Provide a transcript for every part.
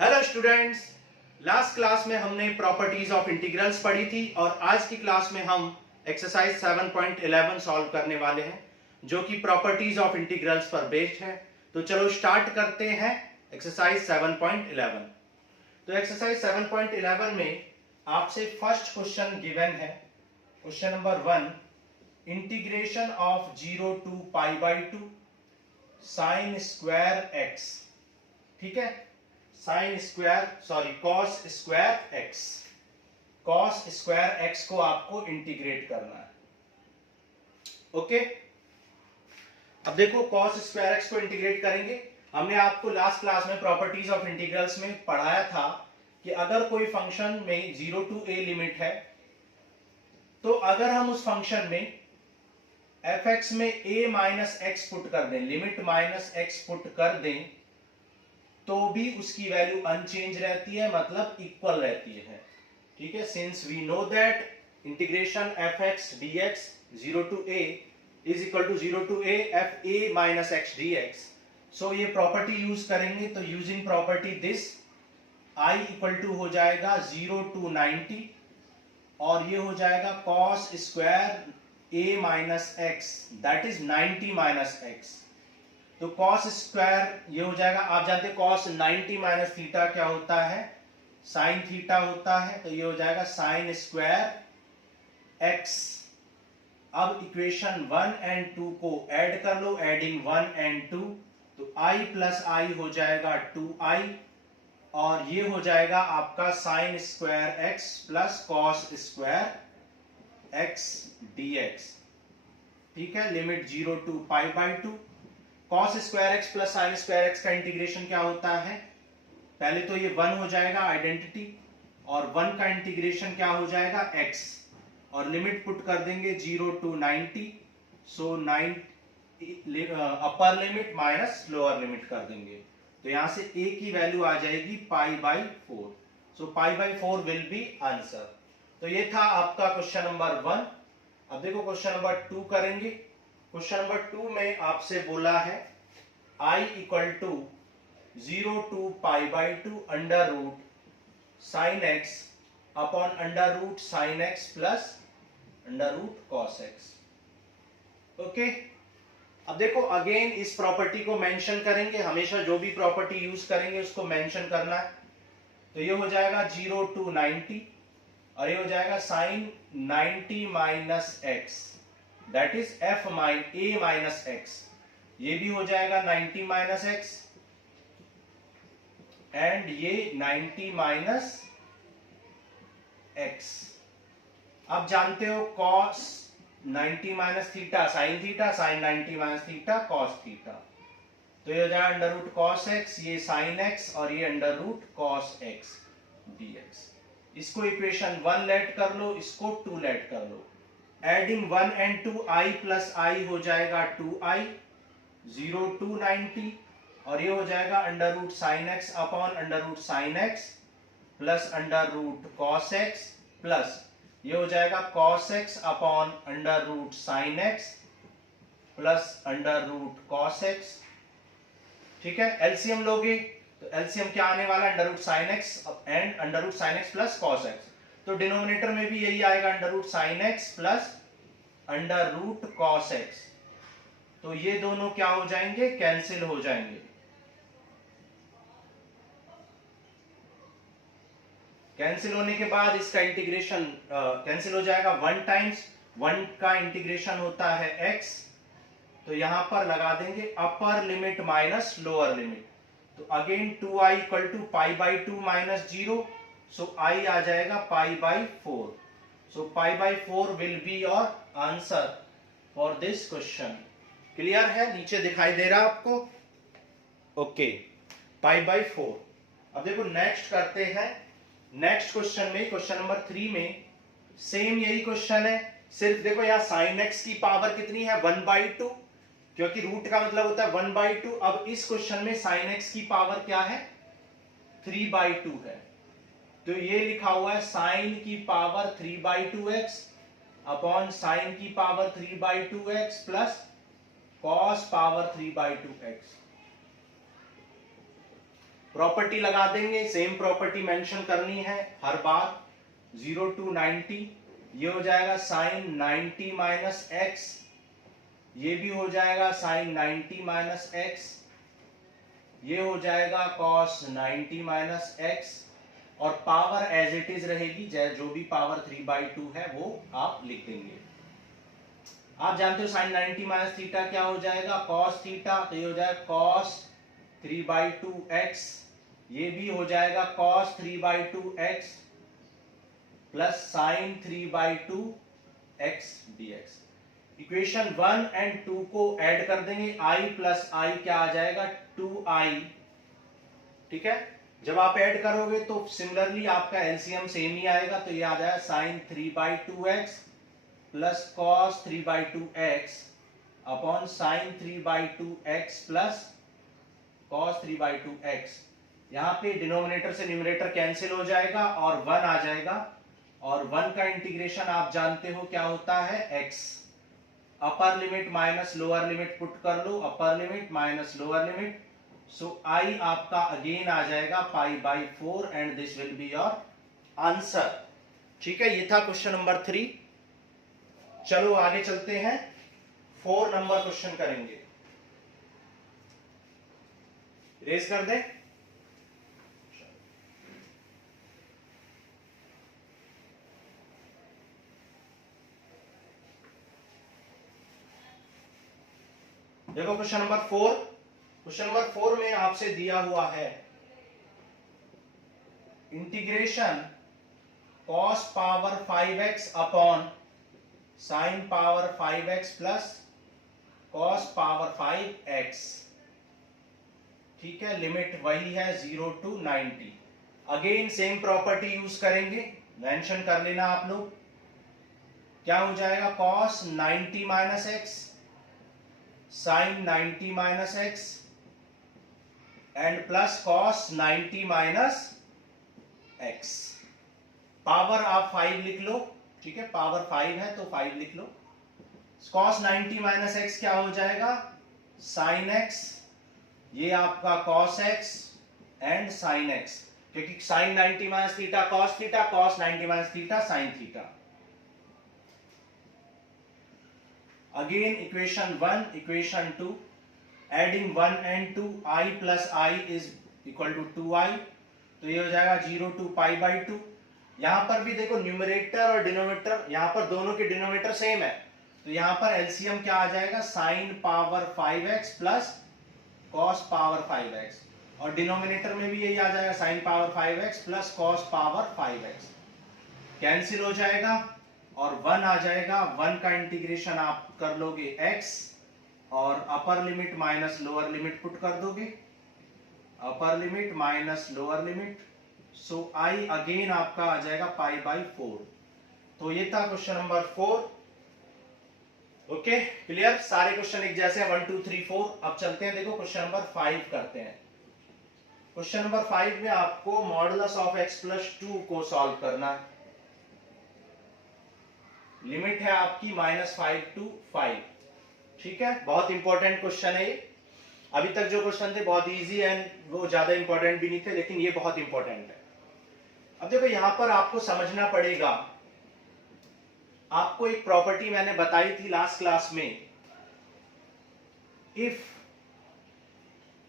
Hello students, last class में हमने properties of integrals पढ़ी थी और आज की क्लास में हम एक्सरसाइज 7.11 सॉल्व करने वाले हैं जो कि प्रॉपर्टीज ऑफ इंटीग्रल्स पर बेस्ड है। तो चलो स्टार्ट करते हैं एक्सरसाइज 7.11। तो एक्सरसाइज 7.11 में आपसे फर्स्ट क्वेश्चन गिवन है, question number 1, integration of 0 to pi by 2 sine square x. ठीक है, कॉस स्क्वायर एक्स को आपको इंटीग्रेट करना है। ओके, अब देखो कॉस स्क्वायर एक्स को इंटीग्रेट करेंगे। हमने आपको लास्ट क्लास में प्रॉपर्टीज ऑफ इंटीग्रल्स में पढ़ाया था कि अगर कोई फंक्शन में 0 टू a लिमिट है तो अगर हम उस फंक्शन में fx में a माइनस एक्स पुट कर दें, लिमिट माइनस एक्स पुट कर दें, तो भी उसकी वैल्यू अनचेंज रहती है, मतलब इक्वल रहती है। ठीक है, since we know that integration fx dx 0 to a is equal to 0 to a f a minus x dx। So ये प्रॉपर्टी यूज करेंगे, तो using property this i equal to हो जाएगा 0 टू 90 और ये हो जाएगा cos square a minus x, that is 90 minus x. तो cos स्क्वायर ये हो जाएगा, आप जानते हैं cos 90 माइनस थीटा क्या होता है, साइन थीटा होता है, तो ये हो जाएगा साइन स्क्वायर x। अब इक्वेशन 1 एंड 2 को ऐड कर लो, एडिंग 1 एंड 2, तो i प्लस i हो जाएगा 2i और ये हो जाएगा आपका sine square x plus cos square x dx। ठीक है, limit 0 to pi by 2। Cos square x plus sine square x का इंटीग्रेशन क्या होता है, पहले तो ये 1 हो जाएगा आइडेंटिटी, और 1 का इंटीग्रेशन क्या हो जाएगा x, और लिमिट पुट कर देंगे 0 to 90, so 9 upper limit minus lower limit कर देंगे, तो यहां से a की वैल्यू आ जाएगी पाई by 4। So pi by 4 will B answer. तो ये था आपका क्वेश्चन नंबर 1। अब देखो क्वेश्चन नंबर 2 करेंगे। क्वेश्चन नंबर 2 में आपसे बोला है i equal to 0 to pi by 2 under root sine x upon under root sine x plus under root cos x. Okay, अब देखो अगेन इस प्रॉपर्टी को मेंशन करेंगे, हमेशा जो भी प्रॉपर्टी यूज करेंगे उसको मेंशन करना है। तो ये हो जाएगा 0 टू 90 और ये हो जाएगा sine 90 minus x, that is f a minus x. ये भी हो जाएगा 90 माइनस एक्स एंड ये 90 माइनस एक्स। अब जानते हो cos 90 minus theta sine theta, sine 90 minus theta cos theta, तो ये हो जाएगा अंडर रूट कॉस एक्स, ये साइन एक्स और ये under root cos x dx। इसको इक्वेशन 1 लेट कर लो, इसको 2 लेट कर लो, adding 1 and 2 i plus i हो जाएगा 2i 0 टू 90 और ये हो जाएगा under root sine x upon under root sine x plus under root cos x plus ये हो जाएगा cos x upon under root sine x plus under root cos x. ठीक है, एलसीएम लोगे तो एलसीएम क्या आने वाला है, under root sine x and under root sine x plus cos x, तो डिनोमिनेटर में भी यही आएगा under root sine x plus under root cos x, तो ये दोनों क्या हो जाएंगे, कैंसिल हो जाएंगे। कैंसिल होने के बाद इसका इंटीग्रेशन कैंसिल हो जाएगा, 1 टाइम्स 1 का इंटीग्रेशन होता है x, तो यहां पर लगा देंगे upper limit minus lower limit, तो again 2i equal to pi by 2 minus 0, so i आ जाएगा pi by 4। So pi by 4 will be your answer for this question. Clear है, नीचे दिखाई दे रहा आपको? Okay, pi by 4। अब देखो नेक्स्ट करते हैं, नेक्स्ट क्वेश्चन में क्वेश्चन नंबर 3 में सेम यही क्वेश्चन है, सिर्फ देखो यहाँ साइन एक्स की पावर कितनी है 1/2, क्योंकि रूट का मतलब होता है 1/2। अब इस क्वेश्चन में साइन एक्स की पावर क्या है, 3/2 है, तो ये लिखा हुआ है साइन की पावर 3/2x अपॉन साइन की power 3/2x plus cos power 3/2x। Property लगा देंगे, सेम प्रॉपर्टी मेंशन करनी है हर बार। 0 to 90 ये हो जाएगा साइन 90 माइनस एक्स, ये भी हो जाएगा साइन 90 माइनस एक्स, ये हो जाएगा कॉस 90 माइनस एक्स, और पावर एज इट इज रहेगी, जो भी पावर 3/2 है वो आप लिख देंगे। आप जानते हो साइन 90 माइनस थीटा क्या हो जाएगा, कॉस थीटा, तो ये हो जाएगा कॉस 3/2 एक्स, ये भी हो जाएगा cos 3/2 x plus sign 3/2 x dx। Equation 1 and 2 को ऐड कर देंगे, i प्लस आई क्या आ जाएगा 2i। ठीक है, जब आप ऐड करोगे तो सिमिलरली आपका एलसीएम सेम ही आएगा, तो ये आ जाएगा sine 3/2x plus cos 3/2x upon sine 3/2x plus cos 3/2x। यहां पे डिनोमिनेटर से न्यूमरेटर कैंसिल हो जाएगा और 1 आ जाएगा, और 1 का इंटीग्रेशन आप जानते हो क्या होता है x। Upper limit minus lower limit put कर लो, upper limit minus lower limit, so i आपका अगेन आ जाएगा π/4 and this will be your answer. ठीक है, ये था क्वेश्चन नंबर 3। चलो आगे चलते हैं, 4 नंबर क्वेश्चन करेंगे। रेस कर दें। देखो क्वेश्चन नंबर 4, क्वेश्चन नंबर 4 में आपसे दिया हुआ है integration cos power 5x upon sine power 5x plus cos power 5x। ठीक है, लिमिट वही है 0 to 90। Again same property use करेंगे, मेंशन कर लेना आप लोग। क्या हो जाएगा cos 90 minus x sine 90 minus x and plus cos 90 minus x. Power आप 5 लिख लो, ठीक है, पावर 5 है तो 5 लिख लो। cos 90 माइनस एक्स क्या हो जाएगा साइन एक्स, ये आपका cos x and sin x, क्योंकि sin 90 minus theta cos theta, cos 90 minus theta sin theta. Again equation 1 equation 2, adding 1 and 2, i plus i is equal to 2i, तो ये हो जाएगा 0 to π/2। यहां पर भी देखो न्यूमरेटर और डिनोमिनेटर, यहां पर दोनों के डिनोमिनेटर सेम है, तो यहां पर एलसीएम क्या आ जाएगा sign power 5x plus cos power 5x, और डिनोमिनेटर में भी यही आ जाएगा sign power 5x plus cos power 5x। Cancel हो जाएगा और 1 आ जाएगा, 1 का इंटीग्रेशन आप कर लोगे x और अपर limit minus lower limit put कर दोगे, अपर limit minus lower limit, so i again आपका आ जाएगा π/4। तो ये था क्वेश्चन नंबर 4। ओके, क्लियर, सारे क्वेश्चन एक जैसे हैं 1 2 3 4। अब चलते हैं, देखो क्वेश्चन नंबर 5 करते हैं। क्वेश्चन नंबर 5 में आपको मॉडुलस ऑफ x प्लस 2 को सॉल्व करना है। लिमिट है आपकी -5 to 5। ठीक है, बहुत इंपॉर्टेंट क्वेश्चन है ये। अभी तक जो क्वेश्चन थे बहुत इजी एंड वो ज्यादा इंपॉर्टेंट भी नहीं थे, लेकिन ये बहुत इंपॉर्टेंट है। अब देखो यहां पर आपको समझना पड़ेगा, आपको एक प्रॉपर्टी मैंने बताई थी लास्ट क्लास में, इफ,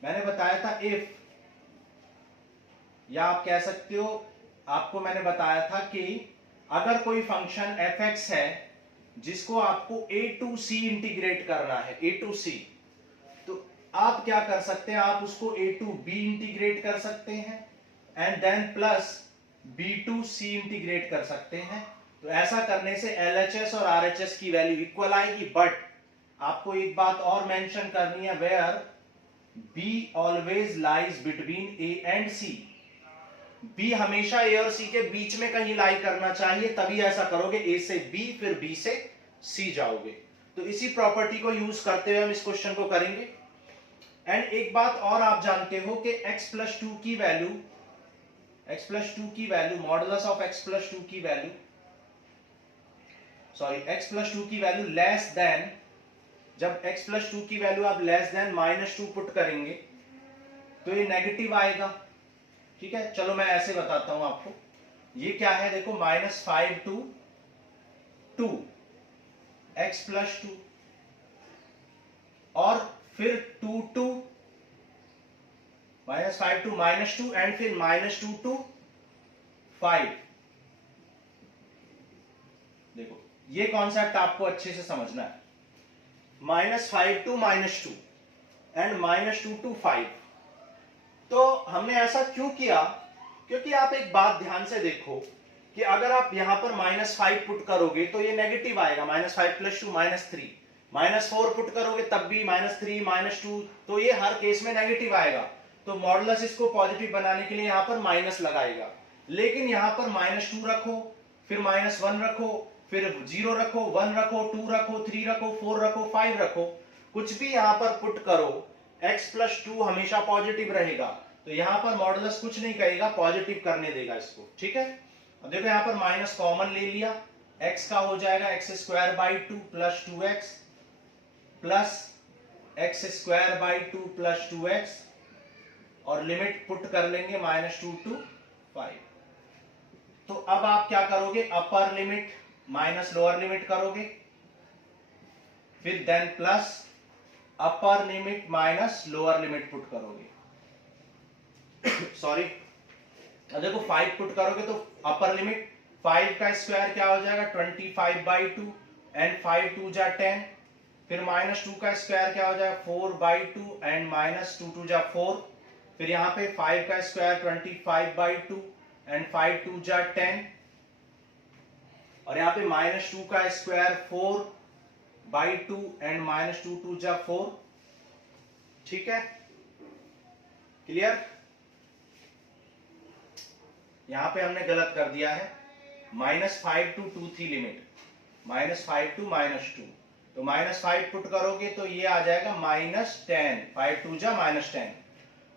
मैंने बताया था इफ, या आप कह सकते हो, आपको मैंने बताया था कि अगर कोई फंक्शन f(x) है जिसको आपको a to c इंटीग्रेट करना है, a to c, तो आप क्या कर सकते हैं, आप उसको a to b इंटीग्रेट कर सकते हैं and then plus b to c integrate कर सकते हैं। तो ऐसा करने से LHS और RHS की वैल्यू इक्वल आएगी, बट आपको एक बात और मेंशन करनी है, where b always lies between a and c। b हमेशा a और c के बीच में कहीं लाई करना चाहिए, तभी ऐसा करोगे, a से b फिर b से c जाओगे। तो इसी प्रॉपर्टी को यूज करते हुए हम इस क्वेश्चन को करेंगे। एंड एक बात और आप जानते हो कि x प्लस 2 की वैल्यू, x प्लस 2 की value, modulus of x plus 2 की वैल्यू, सॉरी x प्लस 2 की वैल्यू लेस देन, जब x प्लस 2 की वैल्यू आप लेस देन -2 पुट करेंगे तो ये नेगेटिव आएगा, ठीक है, चलो मैं ऐसे बताता हूं आपको। ये क्या है, देखो -5 to 2 x + 2 और फिर 2 to -5 to -2 एंड फिर -2 to 5। देखो ये कॉन्सेप्ट आपको अच्छे से समझना है। -5 to -2 एंड -2 to 5। तो हमने ऐसा क्यों किया, क्योंकि आप एक बात ध्यान से देखो कि अगर आप यहां पर -5 पुट करोगे तो ये नेगेटिव आएगा, -5 + 2 -3। -4 पुट करोगे तब भी -3 -2, तो ये हर केस में नेगेटिव आएगा। तो मॉडुलस इसको पॉजिटिव बनाने के लिए यहां पर माइनस लगाएगा। लेकिन यहां पर -2 रखो, फिर -1 रखो, फिर 0 रखो, 1 रखो, 2 रखो, 3 रखो, 4 रखो, 5 रखो, कुछ भी यहां पर पुट करो, x + 2 हमेशा पॉजिटिव रहेगा। तो यहां पर मॉडुलस कुछ नहीं कहेगा, पॉजिटिव करने देगा इसको। ठीक है, अब देखो यहां पर माइनस कॉमन ले लिया, x का हो जाएगा x² 2 + 2x plus x² 2 + 2x और लिमिट पुट कर लेंगे -2 to 5। तो अब आप क्या करोगे, upper limit minus lower limit करोगे, फिर then plus upper limit minus lower limit put करोगे। सॉरी, देखो 5 पुट करोगे तो अपर लिमिट 5 का स्क्वायर क्या हो जाएगा 25/2 एंड 5 2 जा 10, फिर -2 का स्क्वायर क्या हो जाएगा 4/2 एंड -2 2 जा 4, फिर यहाँ पे 5 का स्क्वायर 25/2 एंड 5 2 जा 10, और यहाँ पे -2 का स्क्वायर 4/2 एंड -2 2 जा 4। ठीक है, क्लियर? यहां पे हमने गलत कर दिया है, -5 to 2 थी लिमिट, -5 to -2, तो -5 पुट करोगे तो ये आ जाएगा -10, 5 2 जा -10,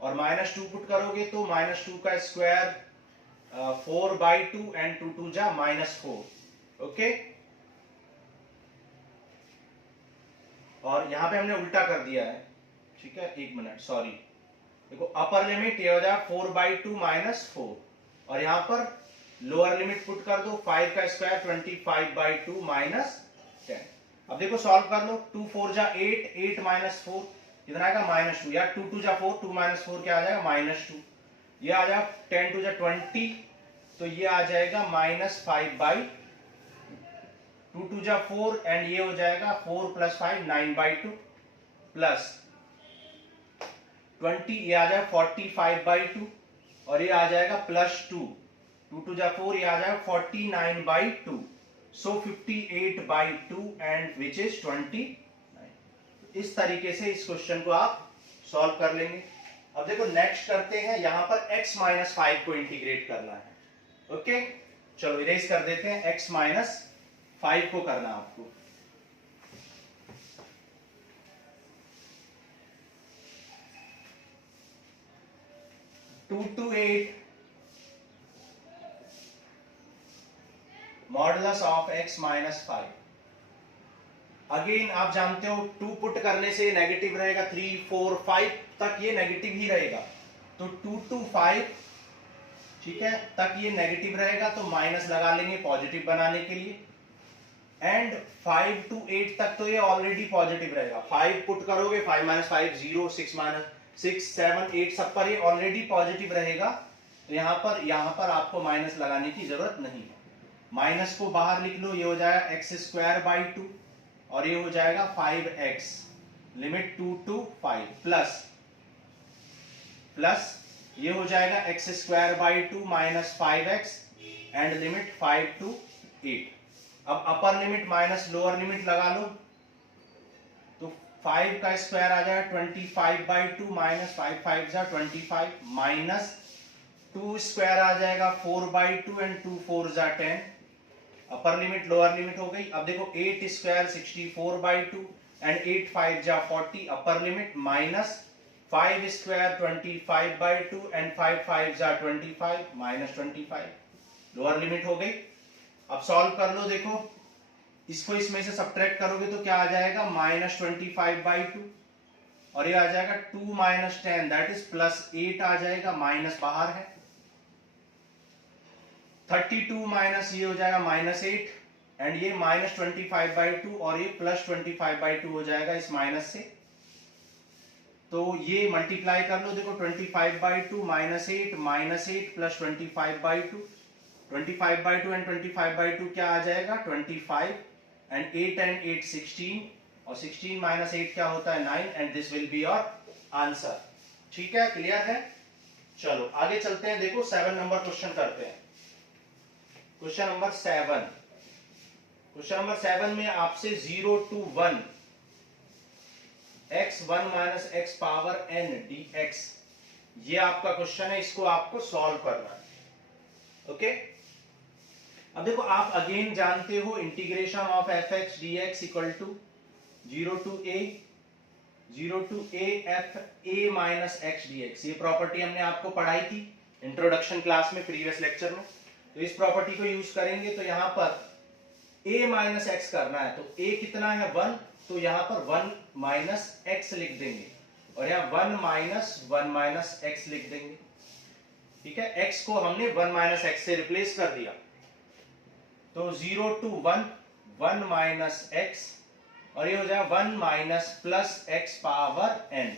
और -2 पुट करोगे तो -2 का स्क्वायर 4/2 एंड 2 2 जा -4। ओके, और यहां पे हमने उल्टा कर दिया है। ठीक है, एक मिनट, सॉरी, देखो अपर लिमिट ये हो जाएगा 4/2 -4, और यहां पर लोअर लिमिट पुट कर दो, 5 का स्क्वायर 25/2 -10। अब देखो सॉल्व कर लो, 2 4 जा 8, 8 -4 कितना आएगा -2, या 2 2 जा 4, 2 -4 क्या आ जाएगा -2, ये आ जाएगा 10 2 जा 20, तो ये आ जाएगा -5/2, 2 2 जा 4 एंड ये हो जाएगा 4 + 5 9/2 प्लस 20, ये आ जाएगा 45/2, और ये आ जाएगा +2, 2 2 जा 4, ये आ जाएगा 49/2, सो 58/2 एंड विच इज 29। इस तरीके से इस क्वेश्चन को आप सॉल्व कर लेंगे। अब देखो नेक्स्ट करते हैं, यहां पर x - 5 को इंटीग्रेट करना है। ओके, चलो इरेज कर देते हैं, x - 5 को करना आपको। Two to 8 modulus of x - 5। Again आप जानते हो 2 पुट करने से नेगेटिव रहेगा, 3 4 5 तक ये नेगेटिव ही रहेगा, तो 2 to 5, ठीक है, तक ये नेगेटिव रहेगा, तो माइनस लगा लेंगे पॉजिटिव बनाने के लिए, एंड 5 to 8 तक तो ये ऑलरेडी पॉजिटिव रहेगा। 5 पुट करोगे, 5 - 5 0, 6 7 8 सब पर ये ऑलरेडी पॉजिटिव रहेगा, तो यहां पर आपको माइनस लगाने की जरूरत नहीं है। माइनस को बाहर लिख लो, ये हो जाएगा x² 2 और ये हो जाएगा 5x, लिमिट 2 to 5 प्लस ये हो जाएगा x² 2 - 5x and limit 5 to 8। अब अपर लिमिट माइनस लोअर लिमिट लगा लो, तो 5 का स्क्वायर आ जाएगा 25/2 - 5 5 जा 25 माइनस 2 स्क्वायर आ जाएगा 4/2 एंड 2 4 जा 10, अपर लिमिट लोअर लिमिट हो गई। अब देखो 8 स्क्वायर 64/2 एंड 8 5 जा 40, अपर लिमिट माइनस 5 स्क्वायर 25/2 एंड 5 5 जा 25 -25, लोअर लिमिट हो गई। अब सॉल्व कर लो, देखो इसको इसमें से सब्ट्रैक्ट करोगे तो क्या आ जाएगा -25/2, और ये आ जाएगा 2 - 10 दैट इज +8 आ जाएगा, माइनस बाहर है, 32 माइनस ये हो जाएगा -8 एंड ये -25/2 और ये +25/2 हो जाएगा इस माइनस से। तो ये मल्टीप्लाई कर लो, देखो 25/2 -8 -8 प्लस 25/2, 25/2 एंड 25/2 क्या आ जाएगा 25 एंड 8 एंड 8 16 और 16 माइनस 8 क्या होता है 9 and this will be your answer. ठीक है, क्लियर है। चलो आगे चलते हैं, देखो 7 नंबर क्वेश्चन करते हैं। क्वेश्चन नंबर 7, क्वेश्चन नंबर 7 में आपसे 0 to 1 x1 minus x power n dx, ये आपका क्वेश्चन है, इसको आपको सॉल्व करना है। ओके, अब देखो आप अगेन जानते हो integration of f x d x equal to 0 to a f a minus x d x. ये प्रॉपर्टी हमने आपको पढ़ाई थी इंट्रोडक्शन क्लास में, प्रीवियस लेक्चर में। तो इस प्रॉपर्टी को यूज करेंगे, तो यहां पर a माइनस एक्स करना है, तो a कितना है 1, तो यहां पर 1 माइनस एक्स लिख देंगे और यहाँ 1 माइनस एक्स लिख देंगे। ठीक है, x को हमने 1 माइनस एक्स से रिप्लेस कर दिया, तो 0 to 1 1 माइनस एक्स और ये हो जाएगा 1 minus plus x power n।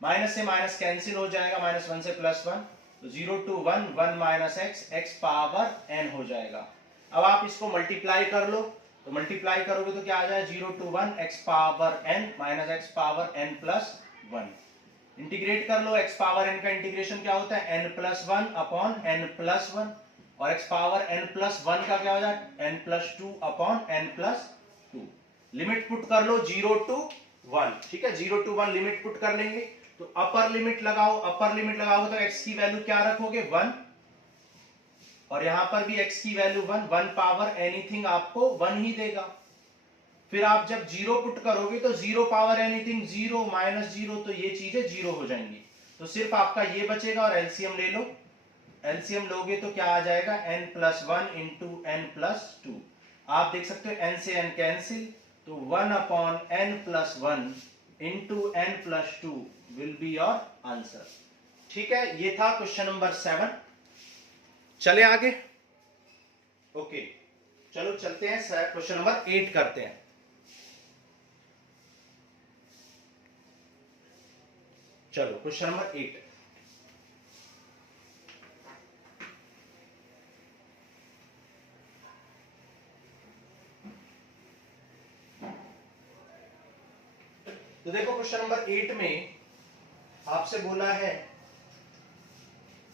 Minus से माइनस कैंसिल हो जाएगा, -1 से +1, तो 0 to 1 1 minus x x power n हो जाएगा। अब आप इसको मल्टीप्लाई कर लो, तो मल्टीप्लाई करोगे तो क्या आ जाए 0 to 1 x power n minus x power n plus 1। Integrate कर लो, x पावर n का इंटीग्रेशन क्या होता है n plus 1 upon n plus 1 और x पावर n प्लस 1 का क्या हो जाए n plus 2 upon n plus 2। Limit put कर लो 0 to 1। ठीक है, 0 to 1 लिमिट पुट कर लेंगे, तो अपर लिमिट लगाओ, अपर लिमिट लगाओगे तो x की वैल्यू क्या रखोगे 1 और यहां पर भी x की वैल्यू 1, 1 पावर एनीथिंग आपको 1 ही देगा। फिर आप जब 0 पुट करोगे तो 0 पावर एनीथिंग 0 माइनस 0, तो ये चीजें 0 हो जाएंगी, तो सिर्फ आपका ये बचेगा और एलसीएम ले लो। एलसीएम लोगे तो क्या आ जाएगा n plus 1 into n plus 2। आप देख सकते हो n से n कैंसिल, तो 1 upon n plus 1 into n plus 2 will be your answer. ठीक है, ये था क्वेश्चन नंबर 7। चले आगे। ओके, चलो चलते हैं क्वेश्चन नंबर 8 करते हैं। चलो क्वेश्चन नंबर 8, तो देखो क्वेश्चन नंबर 8 में आपसे बोला है,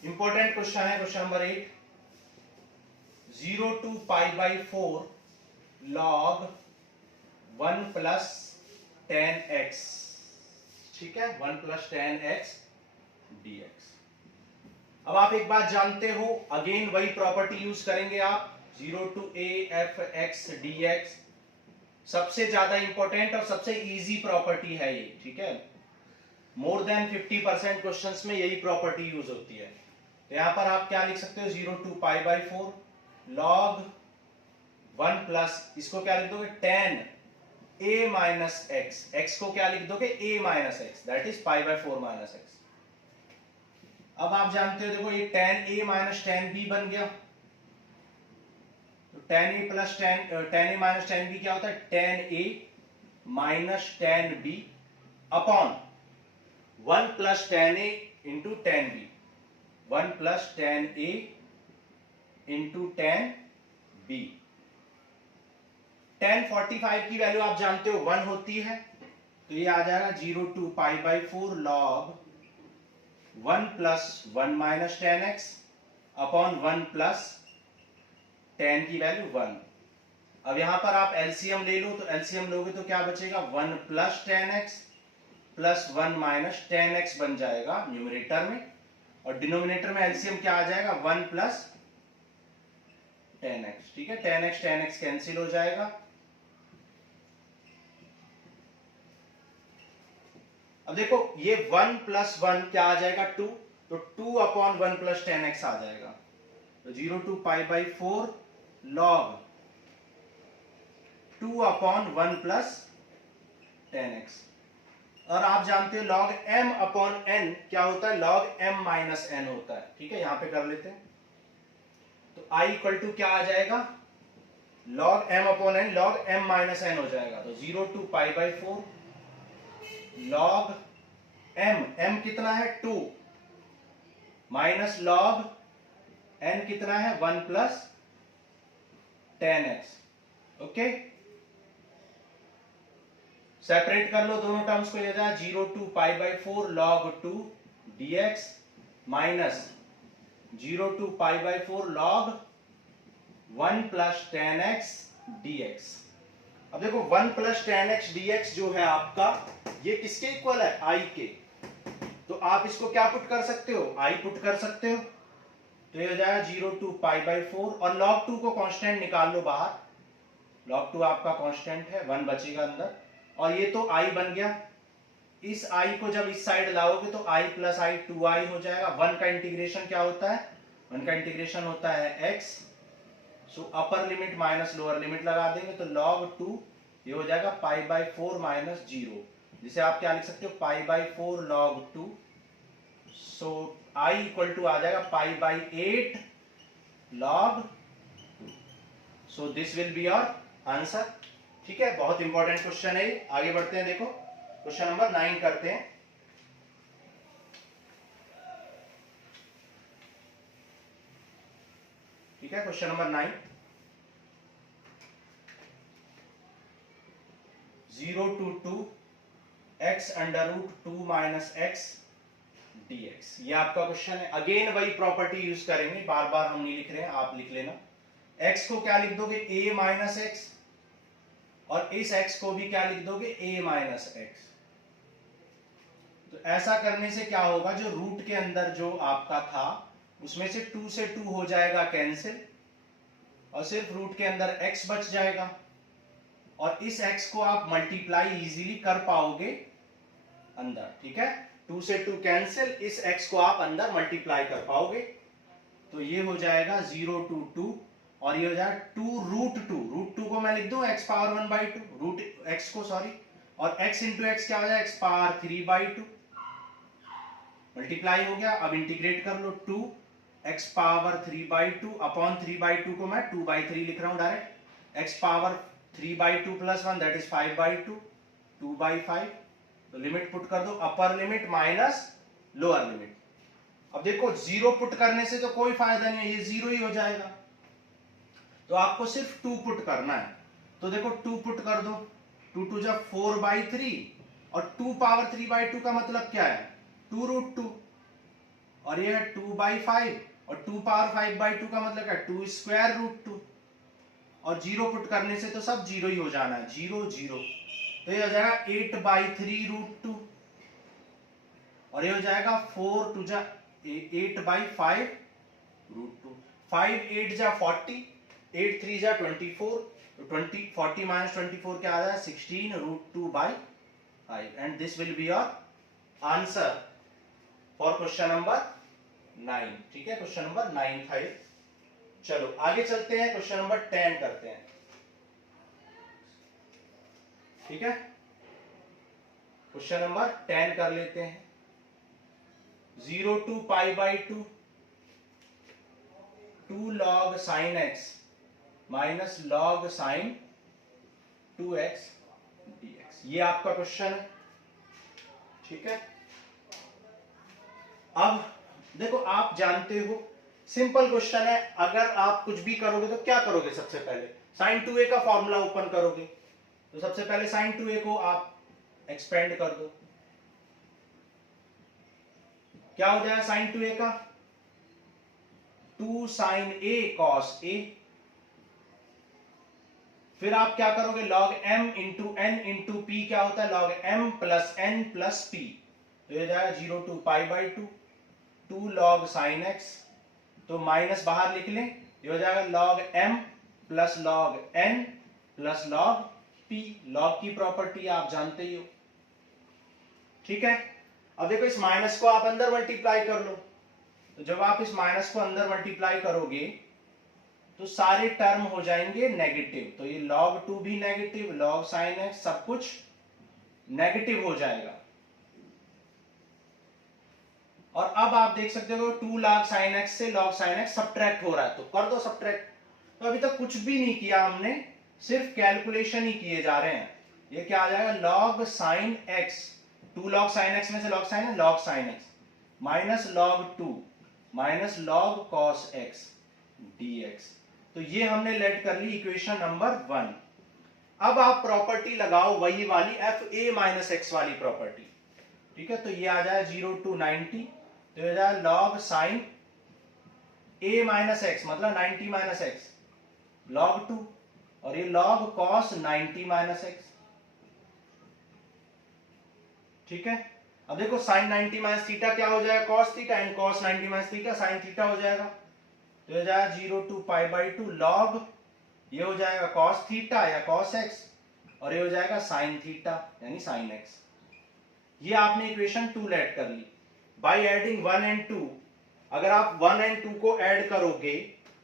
इंपॉर्टेंट क्वेश्चन है question number 8, 0 to π/4 log 1 plus 10x। ठीक है, 1 plus 10x dx। अब आप एक बात जानते हो, अगेन वही प्रॉपर्टी यूज करेंगे आप, 0 to a f x dx सबसे ज्यादा इंपॉर्टेंट और सबसे इजी प्रॉपर्टी है ये। ठीक है, मोर देन 50% क्वेश्चंस में यही प्रॉपर्टी यूज होती है। तो यहां पर आप क्या लिख सकते हो 0 to π/4 log 1 प्लस, इसको क्या लिख दोगे tan a minus x, x को क्या लिख दोगे a minus x, that is π/4 minus x. अब आप जानते हो, देखो ये tan a minus tan b बन गया, तो tan a plus tan a minus tan b क्या होता है tan a minus tan b upon 1 plus tan a into tan b, 1 plus tan a into tan b। tan 45 की value आप जानते हो 1 होती है, तो ये आ जाएगा 0 to π/4 log 1 plus 1 minus tan x upon 1 plus tan की वैल्यू 1। अब यहां पर आप एलसीएम ले लो, तो एलसीएम लोगे तो क्या बचेगा 1 plus tan x plus 1 minus tan x बन जाएगा न्यूमरेटर में, और डिनोमिनेटर में एलसीएम क्या आ जाएगा 1 प्लस tan x। ठीक है, tan x कैंसिल हो जाएगा। अब देखो ये 1 प्लस 1 क्या आ जाएगा 2, तो 2 अपॉन 1 प्लस tan x आ जाएगा, तो 0 to π/4 log 2 upon 1 plus tan x। और आप जानते हो log m अपॉन n क्या होता है, log m माइनस n होता है। ठीक है, यहां पे कर लेते हैं, तो i इक्वल टू क्या आ जाएगा, log m upon n, log m minus n हो जाएगा। तो 0 to pi by 4 log m कितना है 2 माइनस log n कितना है 1 प्लस 10x। ओके, सेपरेट कर लो दोनों टर्म्स को, ये जाएगा 0 to pi by 4 log 2 dx minus 0 to pi by 4 log 1 plus 10x dx। अब देखो 1 प्लस 10x dx जो है आपका, ये किसके इक्वल है, i के। तो आप इसको क्या पुट कर सकते हो, i पुट कर सकते हो। तो ये हो जाएगा 0 टू पाई बाई 4 और log 2 को कांस्टेंट निकाल लो बाहर, log 2 आपका कांस्टेंट है, 1 बचेगा अंदर, और ये तो i बन गया। इस i को जब इस साइड लाओगे तो i प्लस i 2i हो जाएगा। 1 का इंटीग्रेशन क्या होता है, 1 का इंटीग्रेशन होता है x। So upper limit minus lower limit लगा देंगे तो log 2 ये हो जाएगा पाई बाई 4 माइनस 0, जिसे आप क्या लिख सकते हो, pi by 4 log 2। So i equal to आ जाएगा pi by 8 log 2। So this will be your answer. ठीक है, बहुत इंपॉर्टेंट क्वेश्चन है ये। आगे बढ़ते हैं, देखो क्वेश्चन नंबर 9 करते हैं। ठीक है, question number 9, 0 to 2 x under root 2 minus x dx, ये आपका क्वेश्चन है। अगेन वही प्रॉपर्टी यूज करेंगे, बार बार हम नहीं लिख रहे हैं, आप लिख लेना। x को क्या लिख दोगे, a माइनस एक्स, और इस x को भी क्या लिख दोगे, a माइनस एक्स। तो ऐसा करने से क्या होगा, जो रूट के अंदर जो आपका था उसमें से 2 से 2 हो जाएगा कैंसिल, और सिर्फ रूट के अंदर x बच जाएगा, और इस x को आप मल्टीप्लाई इजीली कर पाओगे अंदर। ठीक है, 2 से 2 कैंसिल, इस x को आप अंदर मल्टीप्लाई कर पाओगे। तो ये हो जाएगा 0 टू 2, और ये हो जाएगा 2 रूट 2, रूट 2 को मैं लिख दूं x power 1 by 2, root x को सॉरी, और x इंटू एक्स क्या हो जाएगा, x पावर 3 बाई 2, मल्टीप्लाई हो गया। अब इंटीग्रेट कर लो, 2 x power 3 by 2 upon 3 by 2 को मैं 2 बाई 3 लिख रहा हूं direct, x power 3 by 2 plus 1 that is 5 by 2, 2 by 5। तो लिमिट पुट कर दो, अपर लिमिट माइनस लोअर लिमिट। अब देखो 0 पुट करने से तो कोई फायदा नहीं है, ये 0 ही हो जाएगा। तो आपको सिर्फ 2 पुट करना है। तो देखो 2 पुट कर दो, 2 टू जा 4 बाई 3, और 2 पावर 3 बाई 2 का मतलब क्या है, 2 रूट 2, और ये है 2 बाई 5, और 2 पावर 5 बाई 2 का मतलब क्या है, 2 स्क्वायर रूट 2, और 0 पुट करने से तो सब 0 ही हो जाना है, 0 0। तो ये हो जाएगा 8 बाई 3 रूट 2, और ये हो जाएगा 4 टू जा 8 बाई 5 रूट 2, 5 8 जा 40, 8 3 जा 24, तो 20 40 माइनस 24 क्या आ जाएगा, 16 root 2 by 5, and this will be your answer for question number 9। ठीक है, क्वेश्चन नंबर 9 था ये। चलो आगे चलते हैं, क्वेश्चन नंबर 10 करते हैं। ठीक है, क्वेश्चन नंबर 10 कर लेते हैं। 0 to pi by 2 2 log sin x minus log sin 2x dx, ये आपका क्वेश्चन है। ठीक है, अब देखो आप जानते हो सिंपल क्वेश्चन है, अगर आप कुछ भी करोगे तो क्या करोगे, सबसे पहले sin 2a का फॉर्मूला ओपन करोगे, तो सबसे पहले sin 2a को आप एक्सपेंड कर दो, क्या हो जाएगा sin 2a का, 2 sin a cos a। फिर आप क्या करोगे, log m into n into p क्या होता है, log m plus n plus p। तो ये जाएगा 0 to pi by 2, 2 log sin x, तो माइनस बाहर लिख लें, ये हो जाएगा log m plus log n plus log p। log की प्रॉपर्टी आप जानते ही हो। ठीक है, अब देखो इस माइनस को आप अंदर मल्टीप्लाई कर लो, तो जब आप इस माइनस को अंदर मल्टीप्लाई करोगे तो सारे टर्म हो जाएंगे नेगेटिव, तो ये log 2 भी नेगेटिव, log sin x सब कुछ नेगेटिव हो जाएगा। और अब आप देख सकते हो 2 log sin x से log sin x सब्ट्रैक्ट हो रहा है, तो कर दो सब्ट्रैक्ट। तो अभी तक कुछ भी नहीं किया हमने, सिर्फ कैलकुलेशन ही किए जा रहे हैं। ये क्या आ जाएगा, log sin x, 2 log sin x में से log sin है, log sin x minus log 2 minus log cos x dx। तो ये हमने लेट कर ली इक्वेशन नंबर 1। अब आप प्रॉपर्टी लगाओ वही वाली एफ ए माइनस एक्स वाली प्रॉपर्टी, ठीक है। तो ये आ जाए 0 to 90, तो ये जाए log sin a minus x मतलब 90 माइनस एक्स log 2, और ये log cos 90 माइनस एक्स, ठीक है। अब देखो sin 90 माइनस थीटा क्या हो जाएगा, cos theta, and cos 90 minus theta sin theta हो जाएगा। तो ये जाएगा 0 to π/2 log, ये हो जाएगा cos थीटा या cos x, और ये हो जाएगा sin थीटा यानी sin x। ये आपने इक्वेशन 2 लेट कर ली बाय एडिंग 1 एंड 2। अगर आप 1 एंड 2 को ऐड करोगे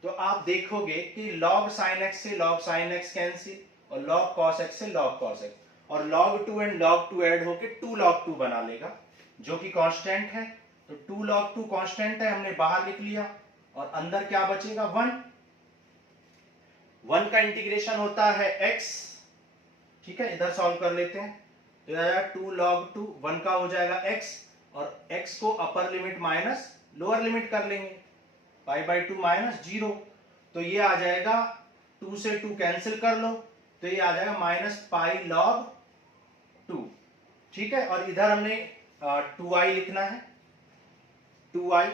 तो आप देखोगे कि log sin x से log sin x कैंसिल, और log cos x से log cos x, और log 2 एंड log 2 ऐड होके 2 log 2 बना लेगा, जो कि कांस्टेंट है। तो 2 log 2 कांस्टेंट है, हमने बाहर लिख लिया, और अंदर क्या बचेगा 1। 1 का इंटीग्रेशन होता है x, ठीक है। इधर सॉल्व कर लेते हैं, तो यह आएगा 2 log 2, 1 का हो जाएगा x, और x को अपर लिमिट माइनस लोअर लिमिट कर लेंगे, π/2 माइनस 0। तो ये आ जाएगा 2 से 2 कैंसिल कर लो, तो ये आ जाएगा माइनस पाई log 2, ठीक है। और इधर हमने 2i लिखना है, 2i,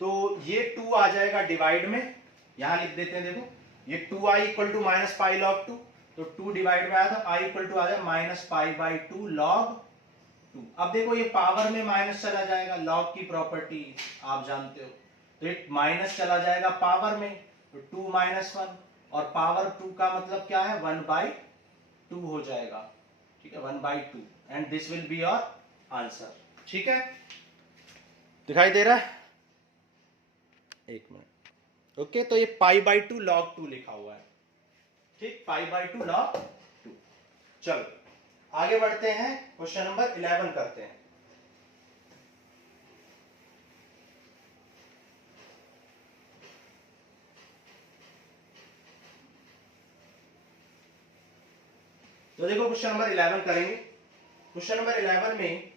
तो ये 2 आ जाएगा डिवाइड में, यहां लिख देते हैं, देखो ये 2i equal to minus pi log 2, तो 2 डिवाइड में आया तो i इक्वल टू आ जाए माइनस π/2 log 2। अब देखो ये पावर में माइनस चला जाएगा, log की प्रॉपर्टी आप जानते हो, तो ये माइनस चला जाएगा पावर में, तो 2 माइनस 1, और पावर 2 का मतलब क्या है 1/2 हो जाएगा, ठीक है, 1/2, and this will be your answer, ठीक है। दिखाई दे रहा है, एक मिनट, ओके। तो ये π/2 log 2 लिखा हुआ है, ठीक, π/2 log 2। चलो आगे बढ़ते हैं, क्वेश्चन नंबर 11 करते हैं। तो देखो क्वेश्चन नंबर 11 करेंगे। क्वेश्चन नंबर 11 में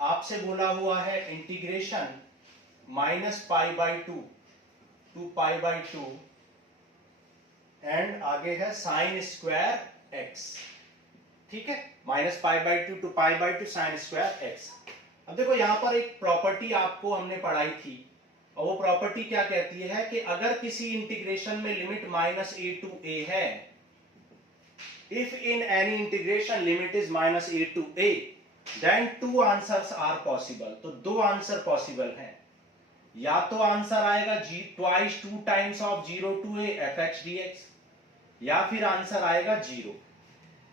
आपसे बोला हुआ है इंटीग्रेशन माइनस π/2 टू π/2 एंड आगे है साइन स्क्वायर एक्स, ठीक है, minus π/2 to π/2 sine square x. अब देखो यहां पर एक प्रॉपर्टी आपको हमने पढ़ाई थी, और वो प्रॉपर्टी क्या कहती है कि अगर किसी इंटीग्रेशन में limit minus a to a है, if in any integration limit is minus a to a, then 2 answers are possible. तो 2 आंसर पॉसिबल हैं, या तो आंसर आएगा twice 2 times of 0 to a fx dx, या फिर आंसर आएगा 0,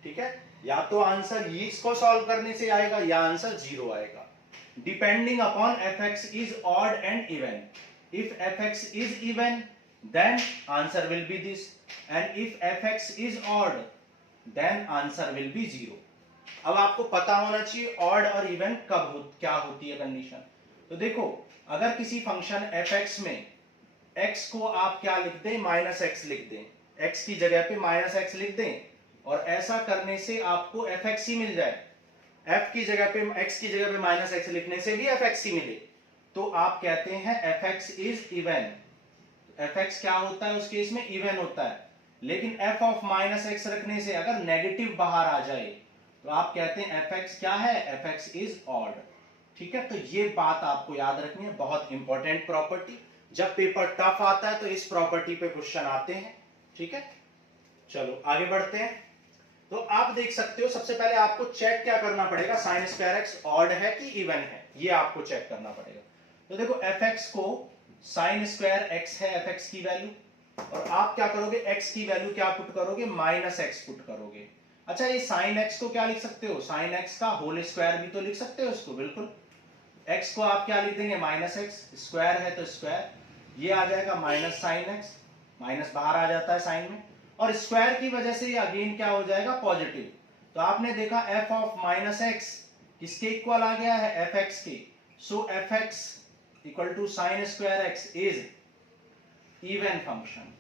ठीक है। या तो आंसर इसको सॉल्व करने से आएगा, या आंसर 0 आएगा, depending upon fx is odd and even. If fx is even then answer will be this, and if fx is odd then answer will be 0। अब आपको पता होना चाहिए ऑड और इवन क्या होती है कंडीशन। तो देखो अगर किसी फंक्शन fx में x को आप क्या लिख दें, माइनस एक्स लिख दें, x की जगह पे माइनस एक्स लिख दें, और ऐसा करने से आपको fx ही मिल जाए, f की जगह पे x की जगह पे माइनस एक्स लिखने से भी fx ही मिले, तो आप कहते हैं fx इज इवन। fx क्या होता है उस केस में, इवन होता है। लेकिन f ऑफ माइनस एक्स रखने से अगर नेगेटिव बाहर आ जाए तो आप कहते हैं fx क्या है, fx इज ऑड, ठीक है। तो ये बात आपको याद रखनी है, बहुत इंपॉर्टेंट प्रॉपर्टी। जब पेपर टफ आता है तो इस प्रॉपर्टी पे क्वेश्चन आते हैं, ठीक है। चलो आगे बढ़ते हैं। तो आप देख सकते हो सबसे पहले आपको चेक क्या करना पड़ेगा, साइन स्क्वायर एक्स ऑड है कि इवन है, ये आपको चेक करना पड़ेगा। तो देखो fx को साइन स्क्वायर एक्स है fx की वैल्यू, और आप क्या करोगे, x की वैल्यू क्या पुट करोगे, माइनस एक्स पुट करोगे। अच्छा ये साइन एक्स को क्या लिख सकते हो, साइन एक्स का होल स्क्वायर भी तो लिख सकते हो इसको, बिल्कुल। x को आप क्या लिख देंगे, माइनस एक्स, स्क्वायर है तो स्क्वायर, ये आ जाएगा माइनस साइन एक्स, माइनस बाहर आ जाता है साइन में, और स्क्वायर की वजह से ये अगेन क्या हो जाएगा, पॉजिटिव। तो आपने देखा f ऑफ माइनस एक्स किसके इक्वल आ गया है, fx के, so f x equal to sine square x is even function.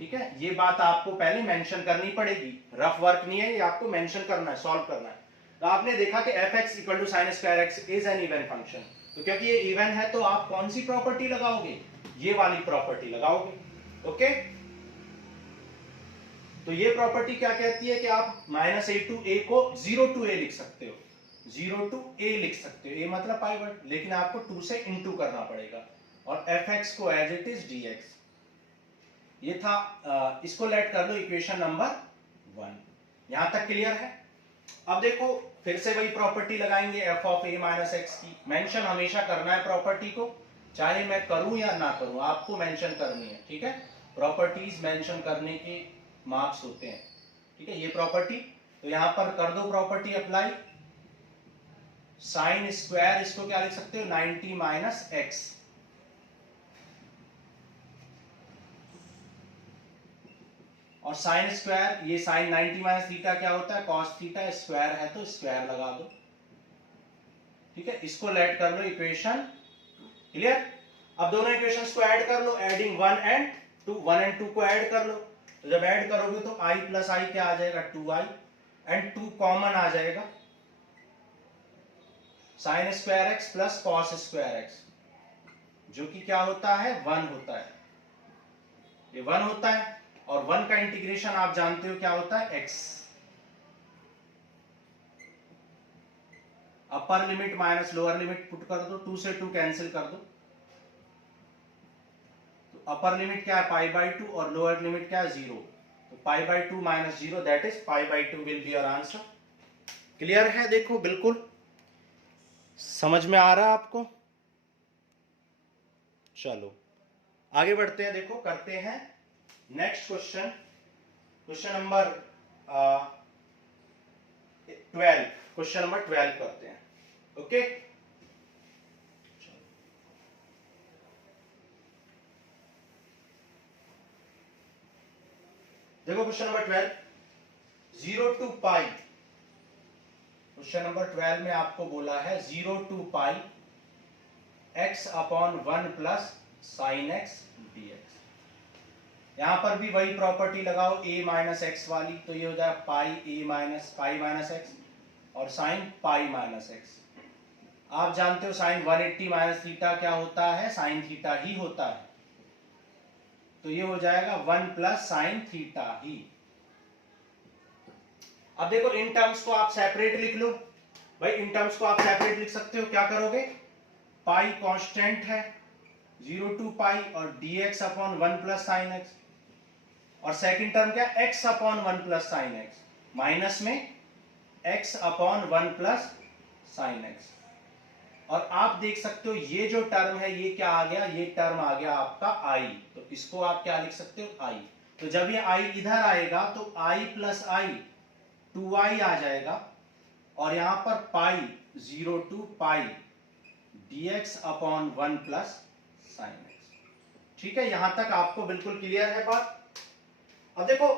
ठीक है, ये बात आपको पहले मेंशन करनी पड़ेगी, रफ वर्क नहीं है, ये आपको मेंशन करना है, सॉल्व करना है। तो आपने देखा कि f x equal to sine square x is an even function, तो क्योंकि ये इवन है तो आप कौन सी प्रॉपर्टी लगाओगे, ये वाली प्रॉपर्टी लगाओगे। ओके, तो ये प्रॉपर्टी क्या कहती है कि आप माइनस ए टू ए को 0 टू ए लिख सकते हो, 0 टू ए लिख सकते हो, ए मतलब पाइवट, लेकिन आपको 2 से इनटू करना पड़ेगा, और एफ एक्स को as it is d x. ये था, इसको लेट कर लो इक्वेशन नंबर 1। यहां तक क्लियर है। अब देखो फिर से वही प्रॉपर्टी लगाएंगे F of A minus x की। मेंशन हमेशा करना है प्रॉपर्टी को, चाहे मैं करूं या ना करूं, आपको मेंशन करनी है। ठीक है, प्रॉपर्टीज मेंशन करने के मार्क्स होते हैं। ठीक है, ये प्रॉपर्टी, तो यहां पर कर दो प्रॉपर्टी अप्लाई। साइन स्क्वायर इसको क्या लिख सकते हो, 90 माइनस एक्स, और साइन स्क्वायर, ये साइन 90 माइनस थीटा क्या होता है, कॉस थीटा, स्क्वायर है तो स्क्वायर लगा दो। ठीक है, इसको लेट कर लो इक्वेशन। क्लियर। अब दोनों इक्वेशंस को ऐड कर लो, एडिंग 1 एंड 2, 1 एंड 2 को ऐड कर लो। तो जब ऐड करोगे तो i प्लस आई क्या आ जाएगा, 2i, एंड 2 कॉमन आ जाएगा, sign square x plus cos square x, जो कि क्या होता है, 1 होता है, ये 1 होता है। और 1 का इंटीग्रेशन आप जानते हो क्या होता है, x। Upper limit minus lower limit put कर दो, 2 से 2 कैंसिल कर दो, तो अपर लिमिट क्या है, पाई बाई 2, और लोअर लिमिट क्या है, 0, तो pi by 2 minus 0, that is pi by 2 will be your answer. Clear है, देखो बिल्कुल समझ में आ रहा है आपको। चलो आगे बढ़ते हैं, देखो करते हैं next question, question number 12, question number 12 करते हैं। ओके, देखो question number 12, 0 to pi. Question number 12 में आपको बोला है 0 to pi x upon 1 plus sine x d x. यहां पर भी वही प्रॉपर्टी लगाओ, a माइनस एक्स वाली, तो ये हो जाएगा पाई a minus pi minus x, और साइन पाई माइनस एक्स। आप जानते हो साइन 180 माइनस थीटा क्या होता है, साइन थीटा ही होता है, तो ये हो जाएगा 1 प्लस साइन थीटा ही। अब देखो इन टर्म्स को आप सेपरेट लिख लो, भाई इन टर्म्स को आप सेपरेट लिख सकते हो, क्या करोगे, पाई कांस्टेंट है, 0 टू पाई, और dx upon 1 plus sine x, और सेकंड टर्म क्या, x upon 1 plus sine x, minus में x upon 1 plus sine x. और आप देख सकते हो ये जो टर्म है ये क्या आ गया, ये टर्म आ गया आपका i, तो इसको आप क्या लिख सकते हो, i। तो जब ये i इधर आएगा तो i प्लस आई 2i आ जाएगा, और यहां पर pi 0 to pi dx upon 1 plus sine x. ठीक है, यहां तक आपको बिल्कुल क्लियर है बात। अब देखो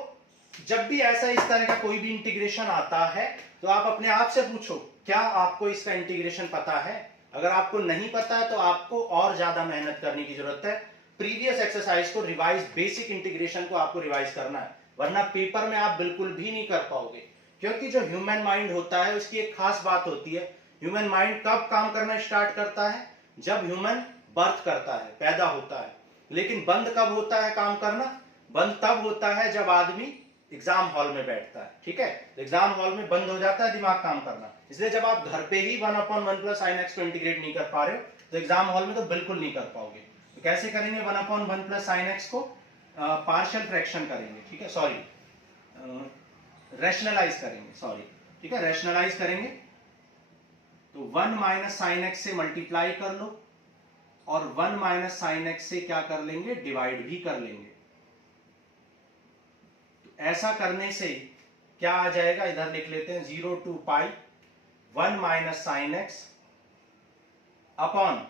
जब भी ऐसा इस तरह का कोई भी इंटीग्रेशन आता है तो आप अपने आप से पूछो क्या आपको इसका इंटीग्रेशन पता है। अगर आपको नहीं पता है तो आपको और ज्यादा मेहनत करने की जरूरत है, प्रीवियस एक्सरसाइज को रिवाइज, बेसिक इंटीग्रेशन को आपको रिवाइज करना है, वरना पेपर में आप बिल्कुल भी नहीं कर पाओगे। क्योंकि जो ह्यूमन माइंड होता है उसकी एक खास बात होती है, ह्यूमन माइंड कब काम करना स्टार्ट करता है, जब ह्यूमन बर्थ करता है, पैदा होता है। लेकिन बंद कब होता है काम करना, बंद तब होता है जब आदमी एग्जाम हॉल में बैठता है। ठीक है, एग्जाम हॉल में बंद हो जाता है दिमाग काम करना। इसलिए जब आप घर पे ही 1 अपॉन 1 प्लस साइन एक्स को इंटीग्रेट नहीं कर पा रहे हो तो एग्जाम हॉल में तो बिल्कुल नहीं कर पाओगे। तो कैसे करेंगे, 1 अपॉन 1 प्लस साइन एक्स को पार्शियल फ्रैक्शन करेंगे, ठीक है, सॉरी रैशनलाइज करेंगे, सॉरी, ठीक है, रैशनलाइज करेंगे। तो 1 माइनस साइन एक्स से मल्टीप्लाई कर लो, और 1 माइनस साइन एक्स से क्या कर लेंगे, डिवाइड भी कर लेंगे। ऐसा करने से क्या आ जाएगा, इधर लिख लेते हैं 0 to pi 1 minus sine x upon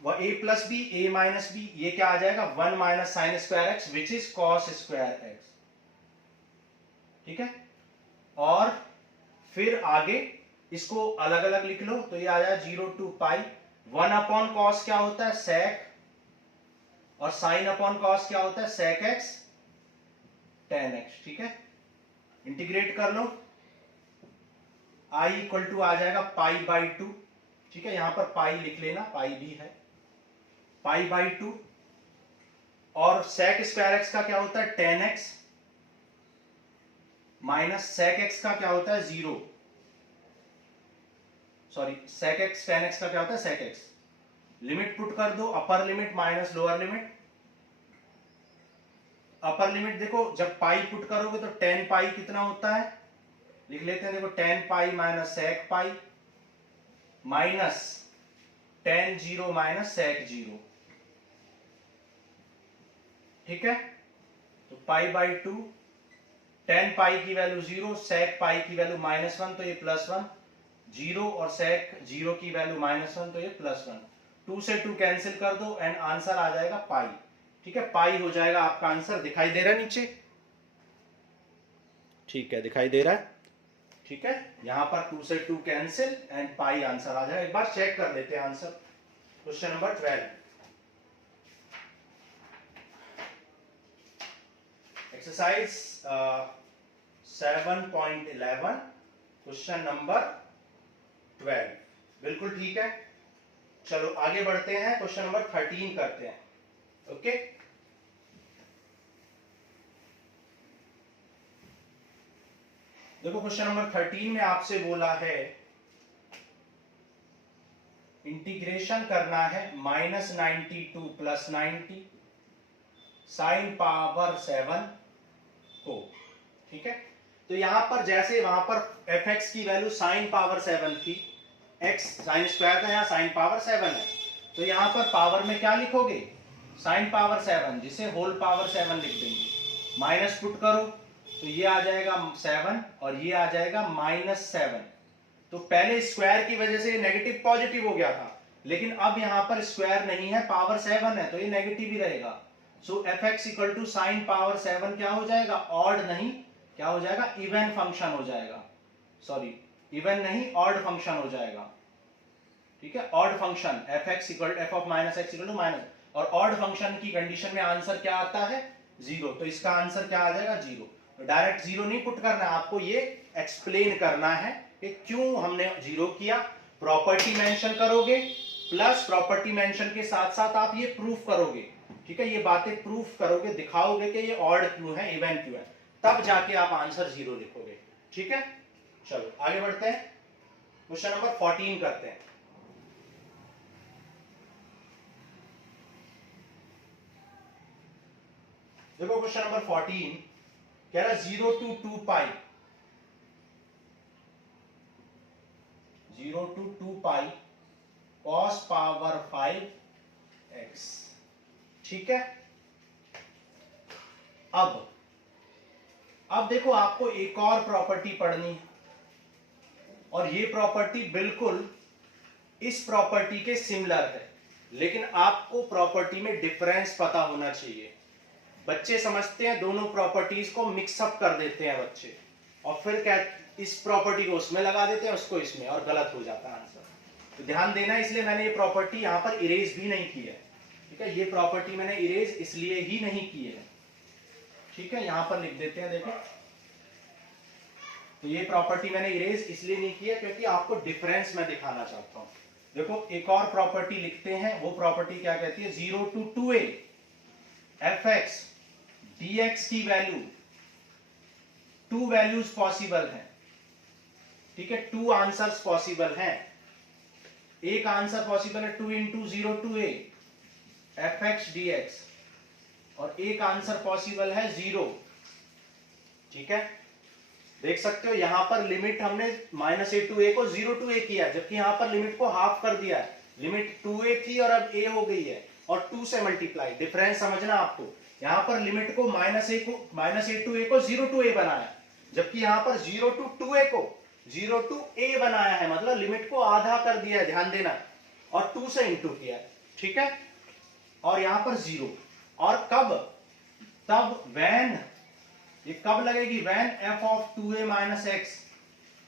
वह a plus b, a minus b, ये क्या आ जाएगा 1 minus sine square x which is cos square x. ठीक है, और फिर आगे इसको अलग अलग लिख लो, तो ये आ जाएगा 0 टू पाई 1 अपॉन कॉस क्या होता है सेक, और साइन अपॉन कॉस क्या होता है सेक एक्स टेन एक्स। ठीक है, इंटीग्रेट कर लो, आई इक्वल टू आ जाएगा पाई बाई टू। ठीक है, यहां पर पाई लिख लेना, पाई भी है, पाई बाई टू। और सेक स्क्वायर एक्स का क्या होता है tan x, minus sec x का क्या होता है zero, sorry sec x tan x का क्या होता है सेक एक्स। लिमिट पुट कर दो, अपर limit minus lower limit. Upper limit देखो जब पाई पुट करोगे तो टेन पाई कितना होता है, लिख लेते हैं, देखो tan pi minus sec pi minus tan zero minus sec zero. ठीक है, तो pi by two, tan pi की वैल्यू जीरो, सेक पाई की वैल्यू माइनस वन, तो ये प्लस वन, जीरो और सेक जीरो की वैल्यू माइनस वन, तो ये प्लस वन। टू से टू कैंसिल कर दो एंड आंसर आ जाएगा पाई। ठीक है, पाई हो जाएगा आपका आंसर। दिखाई दे रहा है नीचे? ठीक है, दिखाई दे रहा है। ठीक है, यहां पर टू से two cancel and pi answer आ जाएगा। एक बार चेक कर लेते हैं answer. Question number 12, exercise 7.11, question number 12। बिल्कुल ठीक है, चलो आगे बढ़ते हैं, क्वेश्चन नंबर 13 करते हैं। ओके, देखो क्वेश्चन नंबर 13 में आपसे बोला है इंटीग्रेशन करना है -92 प्लस 90 साइन पावर 7 को। ठीक है, तो यहां पर जैसे वहां पर एफ एक्स की वैल्यू साइन पावर 7 थी, एक्स साइन स्क्वायर था, यहां साइन पावर 7 है, तो यहां पर पावर में क्या लिखोगे साइन पावर 7, जिसे होल पावर 7 लिख देंगे। माइनस पुट करो तो ये आ जाएगा 7 और ये आ जाएगा -7। तो पहले स्क्वायर की वजह से ये नेगेटिव पॉजिटिव हो गया था, लेकिन अब यहां पर स्क्वायर नहीं है, पावर 7 है, तो ये नेगेटिव ही रहेगा। So f x equal to sine power 7 क्या हो जाएगा, ऑड नहीं, क्या हो जाएगा इवन फंक्शन हो जाएगा, सॉरी इवन नहीं ऑड फंक्शन हो जाएगा। ठीक है, odd function f x equal f of minus x equal to minus, और ऑड फंक्शन की कंडीशन में आंसर क्या आता है जीरो, तो इसका आंसर क्या आ जाएगा जीरो। तो डायरेक्ट जीरो नहीं पुट करना है आपको, ये एक्सप्लेन करना है कि क्यों हमने जीरो किया। प्रॉपर्टी मेंशन करोगे, प्लस प्रॉपर्टी मेंशन के साथ साथ आप ये प्रूफ करोगे। ठीक है, ये बातें प्रूफ करोगे, दिखाओगे कि ये ऑड क्यों है इवन क्यों है, तब जाके आप आंसर जीरो लिखोगे। ठीक है, चलो आगे बढ़ते हैं, क्वेश्चन नंबर 14 करते हैं। देखो क्वेश्चन नंबर 14 कह रहा है 0 to 2 pi, 0 to 2 pi cos power 5x। ठीक है, अब देखो आपको एक और प्रॉपर्टी पढ़नी है, और ये प्रॉपर्टी बिल्कुल इस प्रॉपर्टी के सिमिलर है, लेकिन आपको प्रॉपर्टी में डिफरेंस पता होना चाहिए। बच्चे समझते हैं दोनों प्रॉपर्टीज को मिक्सअप कर देते हैं बच्चे, और फिर क्या इस प्रॉपर्टी को उसमें लगा देते हैं, उसको इसमें, और गलत हो जाता है आंसर। तो ध्यान देना, इसलिए मैंने ये प्रॉपर्टी यहां पर इरेज भी नहीं की है। ठीक है, ये प्रॉपर्टी मैंने इरेज इसलिए ही नहीं की है। ठीक है, यहां पर लिख देते हैं, देखो तो ये प्रॉपर्टी मैंने इरेज इसलिए नहीं की है क्योंकि आपको डिफरेंस मैं दिखाना चाहता हूं। देखो एक और प्रॉपर्टी लिखते हैं, वो प्रॉपर्टी क्या कहती है, 0 to 2a F x dx की वैल्यू, टू वैल्यूज पॉसिबल हैं। ठीक है, टू आंसर्स पॉसिबल हैं। एक आंसर पॉसिबल है 2 into 0 to a F x dx, और एक आंसर पॉसिबल है 0। ठीक है, देख सकते हो यहां पर लिमिट हमने -a to a को 0 to a किया, जबकि यहां पर लिमिट को हाफ कर दिया है। लिमिट 2a थी और अब a हो गई है, और 2 से मल्टीप्लाई। डिफरेंस समझना आपको, यहां पर लिमिट को -a to a को 0 to a बनाया, जबकि यहां पर 0 to 2a को 0 to a बनाया है, मतलब लिमिट को आधा कर दिया है, ध्यान देना, और 2 से इंटू किया है। ठीक है, और यहां पर 0, और कब, तब व्हेन, ये कब लगेगी, when f of 2a minus x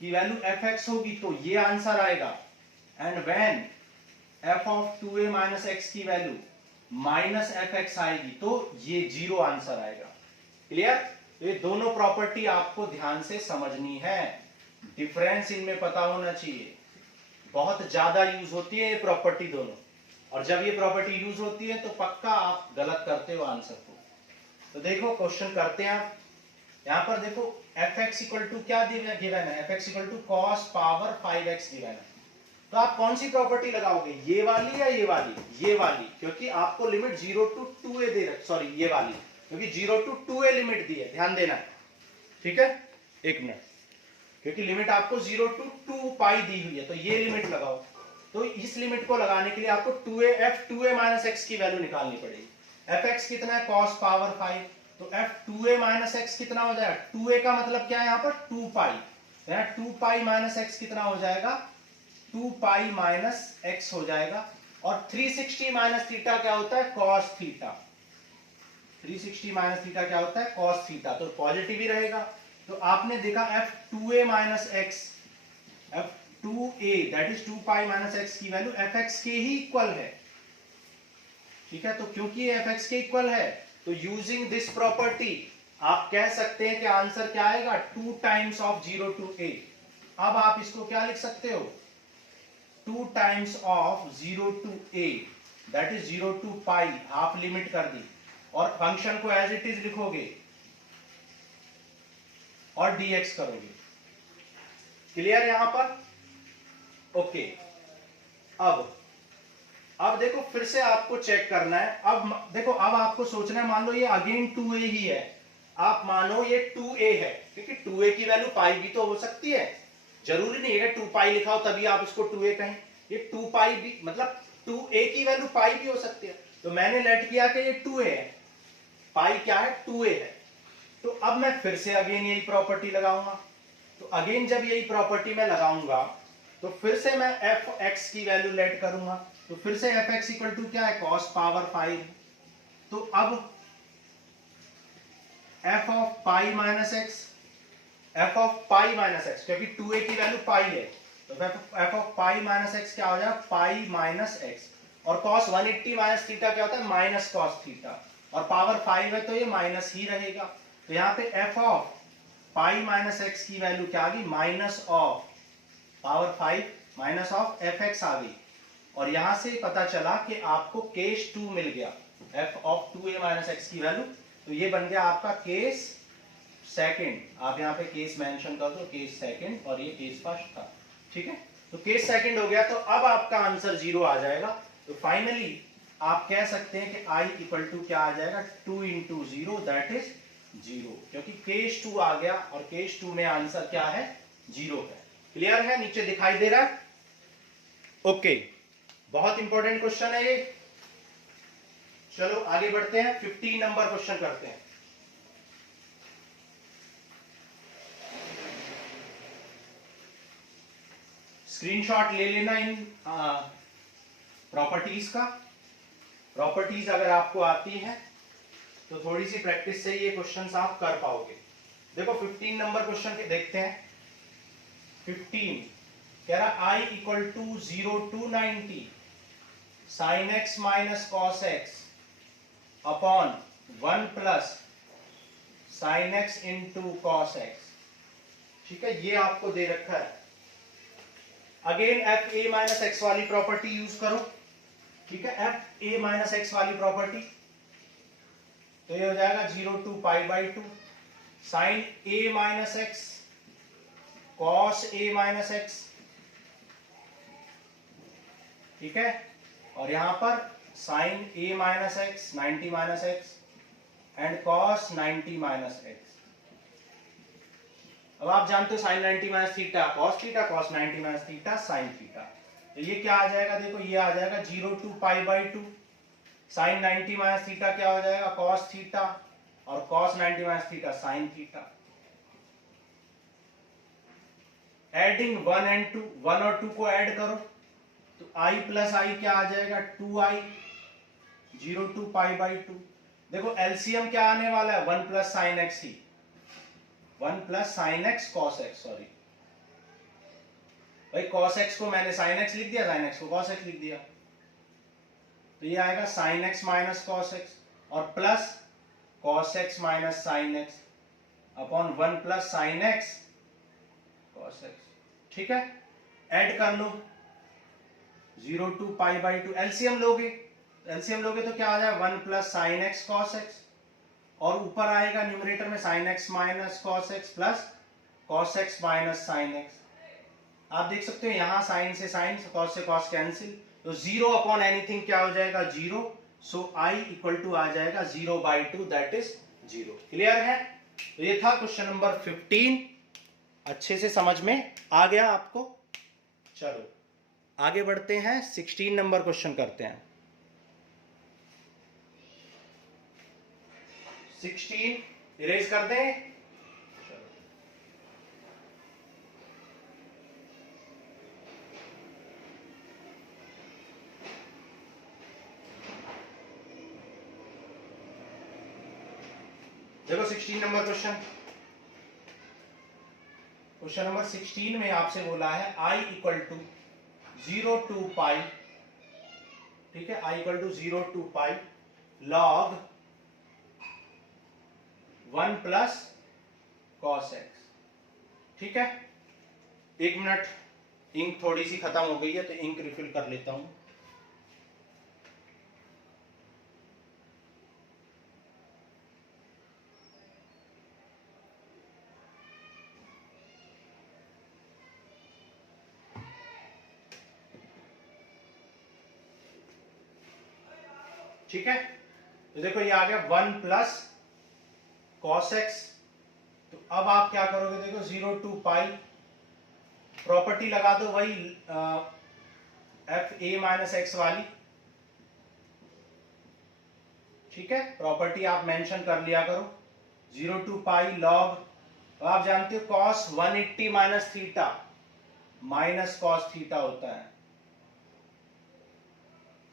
की वैल्यू fx होगी, तो ये आंसर आएगा। And when F of 2a minus x की वैल्यू माइनस एफ एक्स आएगी तो ये 0 आंसर आएगा। क्लियर? ये दोनों प्रॉपर्टी आपको ध्यान से समझनी है, डिफरेंस इनमें पता होना चाहिए। बहुत ज्यादा यूज होती है ये प्रॉपर्टी दोनों, और जब ये प्रॉपर्टी यूज होती है तो पक्का आप गलत करते हो आंसर को। तो देखो क्वेश्चन करते हैं आप। यहां पर देखो एफ एक्स इक्वल टू क्या गिवन है, f x equal to cos power 5x given है। तो आप कौन सी प्रॉपर्टी लगाओगे, ये वाली या ये वाली? ये वाली, क्योंकि आपको लिमिट 0 to 2a दे रखी, सॉरी ये वाली, क्योंकि 0 to 2a लिमिट दी है, ध्यान देना। ठीक है, एक मिनट, क्योंकि लिमिट आपको 0 to 2 पाई दी हुई है, तो ये लिमिट लगाओ। तो इस लिमिट को लगाने के लिए आपको 2a f 2a minus x की वैल्यू निकालनी पड़ेगी। एफ एक्स कितना है, cos पावर 5, तो f 2a माइनस एक्स कितना हो जाएगा, 2a का मतलब क्या है यहाँ पर 2 पाई, 2 पाई माइनस एक्स कितना हो जाएगा, 2 पाई माइनस एक्स हो जाएगा। और 360 माइनस थीटा क्या होता है, cos थीटा। 360 माइनस थीटा क्या होता है, cos थीटा, तो पॉजिटिव ही रहेगा। तो आपने देखा f 2a minus x, f 2a that is 2 pi minus x की वैल्यू एफ एक्स के ही इक्वल है। ठीक है, तो क्योंकि ये एफ एक्स के इक्वल है तो यूजिंग दिस प्रॉपर्टी आप कह सकते हैं कि आंसर क्या आएगा, 2 टाइम्स ऑफ 0 to a। अब आप इसको क्या लिख सकते हो, 2 times of 0 to a that is 0 to pi, half limit कर दी, और फंक्शन को एज इट इज लिखोगे और dx करोगे। क्लियर यहां पर? ओके, अब देखो फिर से आपको चेक करना है। अब देखो, अब आपको सोचना है, मान लो ये अगेन 2a ही है, आप मानो ये 2a है, क्योंकि 2a की वैल्यू पाई भी तो हो सकती है, जरूरी नहीं है 2 पाई लिखा हो तभी आप इसको 2a कहें। ये 2 पाई भी मतलब 2a की वैल्यू पाई भी हो सकती है, तो मैंने लेट किया कि ये 2a है, पाई क्या है, 2a है। तो अब मैं फिर से अगेन यही प्रॉपर्टी लगाऊंगा। तो अगेन जब यही प्रॉपर्टी मैं लगाऊंगा तो फिर से मैं एफ एक्स की वैल्यू लेट करूंगा, तो फिर से एफ एक्स इक्वल टू क्या है, cos पावर 5। तो अब F of pi minus x, F of pi minus x, क्योंकि 2a की वैल्यू पाई है, तो F of pi minus x क्या हो जाएगा, पाई माइनस एक्स, और cos 180 माइनस थीटा क्या होता है, माइनस cos थीटा, और पावर 5 है तो ये माइनस ही रहेगा। तो यहाँ पे f of pi minus x की वैल्यू क्या आ गई, minus of power 5 minus of f x आ गई, और यहां से पता चला कि आपको केस 2 मिल गया, F of 2a minus x की वैल्यू, तो ये बन गया आपका केस सेकंड। आप यहाँ पे केस मेंशन कर दो, केस सेकंड, और ये केस फर्स्ट था। ठीक है, तो केस सेकंड हो गया, तो अब आपका आंसर 0 आ जाएगा। तो फाइनली आप कह सकते हैं कि i इक्वल टू क्या आ जाएगा, 2 इंटू 0 दैट इज 0, क्योंकि केस 2 आ गया, और केस 2 में आंसर क्या है, 0 है। क्लियर है, नीचे दिखाई दे रहा है? ओके, बहुत इंपॉर्टेंट क्वेश्चन है ये। चलो आगे बढ़ते हैं, 15 नंबर क्वेश्चन करते हैं। स्क्रीनशॉट ले लेना इन प्रॉपर्टीज का। प्रॉपर्टीज अगर आपको आती है तो थोड़ी सी प्रैक्टिस से ये क्वेश्चंस आप कर पाओगे। देखो 15 नंबर क्वेश्चन के देखते हैं। 15 कह रहा i equal to 0 to 90 sin x minus cos x upon 1 plus sin x into cos x. ठीक है, ये आपको दे रखा है। Again f a minus x वाली प्रॉपर्टी यूज करो। ठीक है, एफ ए माइनस एक्स वाली प्रॉपर्टी, तो ये हो जाएगा 0 to pi by 2 sine a minus x cos a minus x. ठीक है, और यहां पर sine a minus x 90 minus x and cos 90 minus x. अब आप जानते हो sine 90 minus theta cos theta, cos 90 minus theta sine theta. तो ये क्या आ जाएगा, देखो ये आ जाएगा 0 to pi by 2 sine 90 minus theta क्या हो जाएगा, कॉस थीटा, और cos 90 minus theta sine theta. Adding 1 and 2, 1 और 2 को ऐड करो तो i प्लस आई क्या आ जाएगा, 2i 0 to पाई बाई 2। देखो एलसीएम क्या आने वाला है, 1 प्लस साइन एक्स ही, 1 plus sine x cos x, sorry भाई कॉस एक्स को मैंने साइन एक्स लिख दिया, साइन एक्स को कॉस एक्स लिख दिया। तो ये आएगा sine x minus cos x और plus cos x minus sine x upon 1 plus sine x cos x. ठीक है, ऐड कर लो 0 टू पाई बाई 2, एलसीएम लोगे तो क्या आ जाए 1 plus sine x cos x और ऊपर आएगा न्यूमरेटर में sign x minus cos x plus cos x minus sine x. आप देख सकते हो यहां साइन से साइन, कॉस से कॉस कैंसिल, तो 0 अपॉन एनीथिंग क्या हो जाएगा 0, सो i इक्वल टू आ जाएगा 0/2 दैट इज 0। क्लियर है? तो ये था क्वेश्चन नंबर 15, अच्छे से समझ में आ गया आपको। चलो आगे बढ़ते हैं, 16 नंबर क्वेश्चन करते हैं। 16 इरेज कर दें। देखो 16 नंबर क्वेश्चन नंबर 16 में आपसे बोला है i equal to 0 to pi, ठीक है, i equal to 0 to pi log 1 plus cos x. ठीक है, 1 मिनट, इंक थोड़ी सी खत्म हो गई है तो इंक रिफिल कर लेता हूं। ठीक है, तो देखो ये आ गया 1 प्लस कॉस एक्स। तो अब आप क्या करोगे, देखो 0 टू पाई, प्रॉपर्टी लगा दो वही एफ ए माइनस एक्स वाली। ठीक है, प्रॉपर्टी आप मेंशन कर लिया करो। 0 टू पाई लॉग, तो आप जानते हो cos 180 minus theta minus cos theta होता है।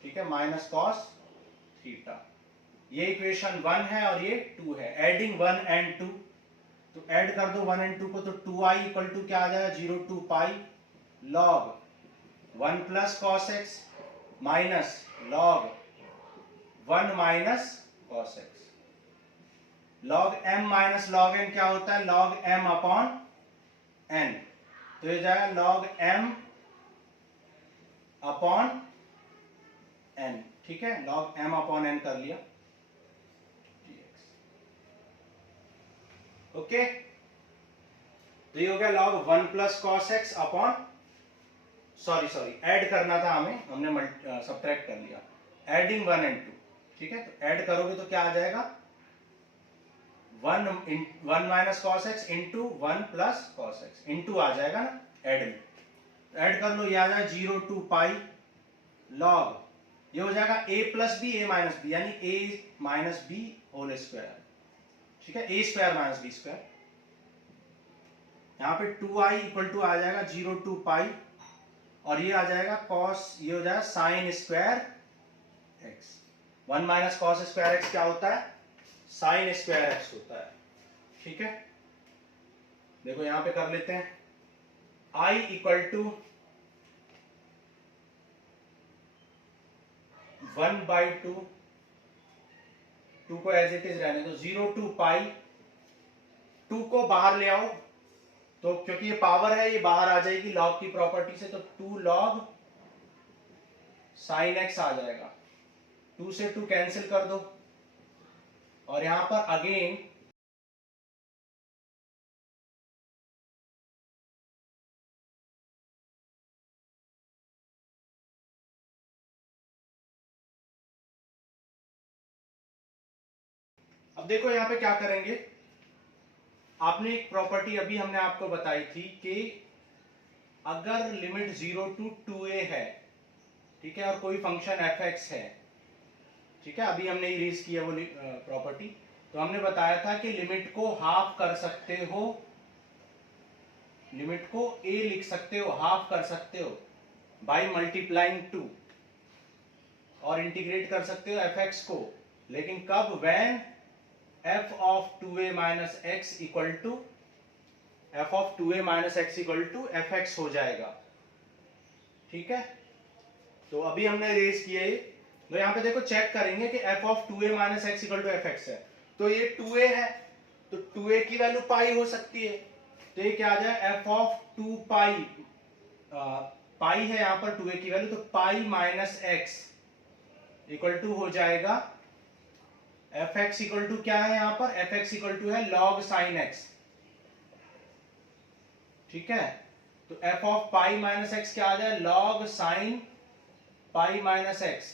ठीक है, माइनस कॉस थीटा, ये इक्वेशन 1 है और ये 2 है। एडिंग 1 एंड 2, तो ऐड कर दो 1 एंड 2 को, तो 2i इक्वल टू क्या आ जाएगा 0 to pi log 1 plus cos x minus log 1 minus cos x. Log m minus log n क्या होता है, लॉग m अपॉन n, तो ये जाएगा लॉग m अपॉन n। ठीक है, लॉग m अपॉन n कर लिया, ओके। तो ये हो गया log 1 plus cos x upon, sorry add करना था हमें, हमने सब्ट्रैक्ट कर लिया, एडिंग 1 एंड 2। ठीक है, तो ऐड करोगे तो क्या आ जाएगा 1 minus cos x into 1 plus cos x, into आ जाएगा ना ऐड में, ऐड कर लो, ये आ जाएगा 0 टू पाई लॉग, ये हो जाएगा a plus b a minus b, यानी a minus b whole square. ठीक है, a square minus b square. यहाँ पे 2i इक्वल टू आ जाएगा 0 टू पाई, और ये आ जाएगा कॉस, ये हो जाएगा sign square x. 1 minus cos square x क्या होता है, साइन स्क्वायर एक्स होता है। ठीक है, देखो यहां पे कर लेते हैं, i इक्वल टू 1/2, 2 को एज इट इज रहने दो, 0 टू पाई, 2 को बाहर ले आओ, तो क्योंकि ये पावर है ये बाहर आ जाएगी लॉग की प्रॉपर्टी से, तो 2 लॉग साइन एक्स आ जाएगा, 2 से 2 कैंसिल कर दो, और यहां पर अगेन अब देखो यहां पे क्या करेंगे, आपने एक प्रॉपर्टी अभी हमने आपको बताई थी कि अगर लिमिट 0 टू 2a है, ठीक है, और कोई फंक्शन fx है, ठीक है, अभी हमने इरेज किया वो प्रॉपर्टी, तो हमने बताया था कि लिमिट को हाफ कर सकते हो, लिमिट को a लिख सकते हो, हाफ कर सकते हो बाय मल्टीप्लाइंग 2, और इंटीग्रेट कर सकते हो fx को, लेकिन कब, when f of 2a minus x equal to f of 2a minus x equal to fx हो जाएगा। ठीक है, तो अभी हमने रेज किया तो यहाँ पे देखो चेक करेंगे कि f of 2a minus x equal to f x है, तो ये 2a है, तो 2a की वैल्यू पाई हो सकती है, तो ये क्या आ जाए f ऑफ 2 पाई, पाई है यहाँ पर 2a की वैल्यू, तो pi minus x equal to हो जाएगा एफ एक्स इक्वल टू क्या है यहाँ पर, एफ एक्स इक्वल टू है लॉग साइन एक्स, ठीक है। तो F of pi minus x क्या आ जाए, log sine pi minus x,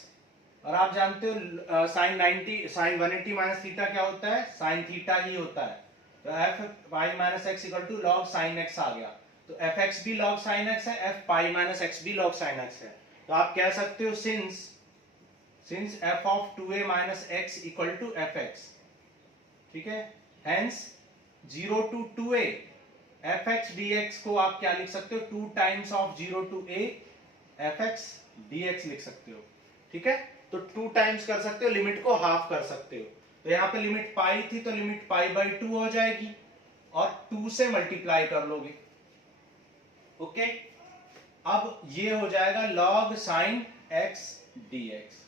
और आप जानते हो साइन 90 साइन 180 माइनस थीटा क्या होता है, साइन थीटा ही होता है, तो f pi minus x equal to log sine x आ गया, तो एफ एक्स भी लॉग साइन एक्स है, एफ पाई माइनस एक्स भी लॉग साइन एक्स है, तो आप कह सकते हो since f of 2a minus x equal to fx, ठीक है, hence 0 to 2a fx dx को आप क्या लिख सकते हो, 2 times of 0 to a fx dx लिख सकते हो, ठीक है। तो 2 टाइम्स कर सकते हो, लिमिट को हाफ कर सकते हो, तो यहाँ पे लिमिट पाई थी तो लिमिट पाई बाई 2 हो जाएगी और 2 से मल्टीप्लाई कर लोगे, ओके। अब ये हो जाएगा log sin x dx,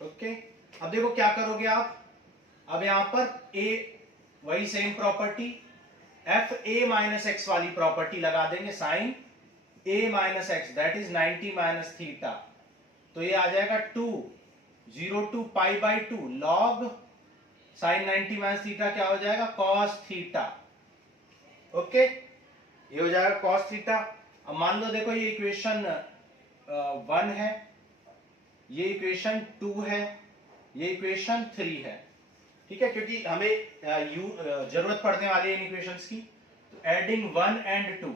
okay. अब देखो क्या करोगे आप, अब यहां पर a वही same property f a minus x वाली प्रॉपर्टी लगा देंगे, sine a minus x that is 90 minus theta, तो ये आ जाएगा 2 0 to pi by 2 log sine 90 minus theta क्या हो जाएगा, कॉस थीटा, ओके, ये हो जाएगा कॉस थीटा। अब मान लो देखो ये इक्वेशन 1 है, ये इक्वेशन 2 है, ये इक्वेशन 3 है, ठीक है, क्योंकि हमें जरूरत पड़ने वाली है इन इक्वेशंस की, तो एडिंग 1 एंड 2,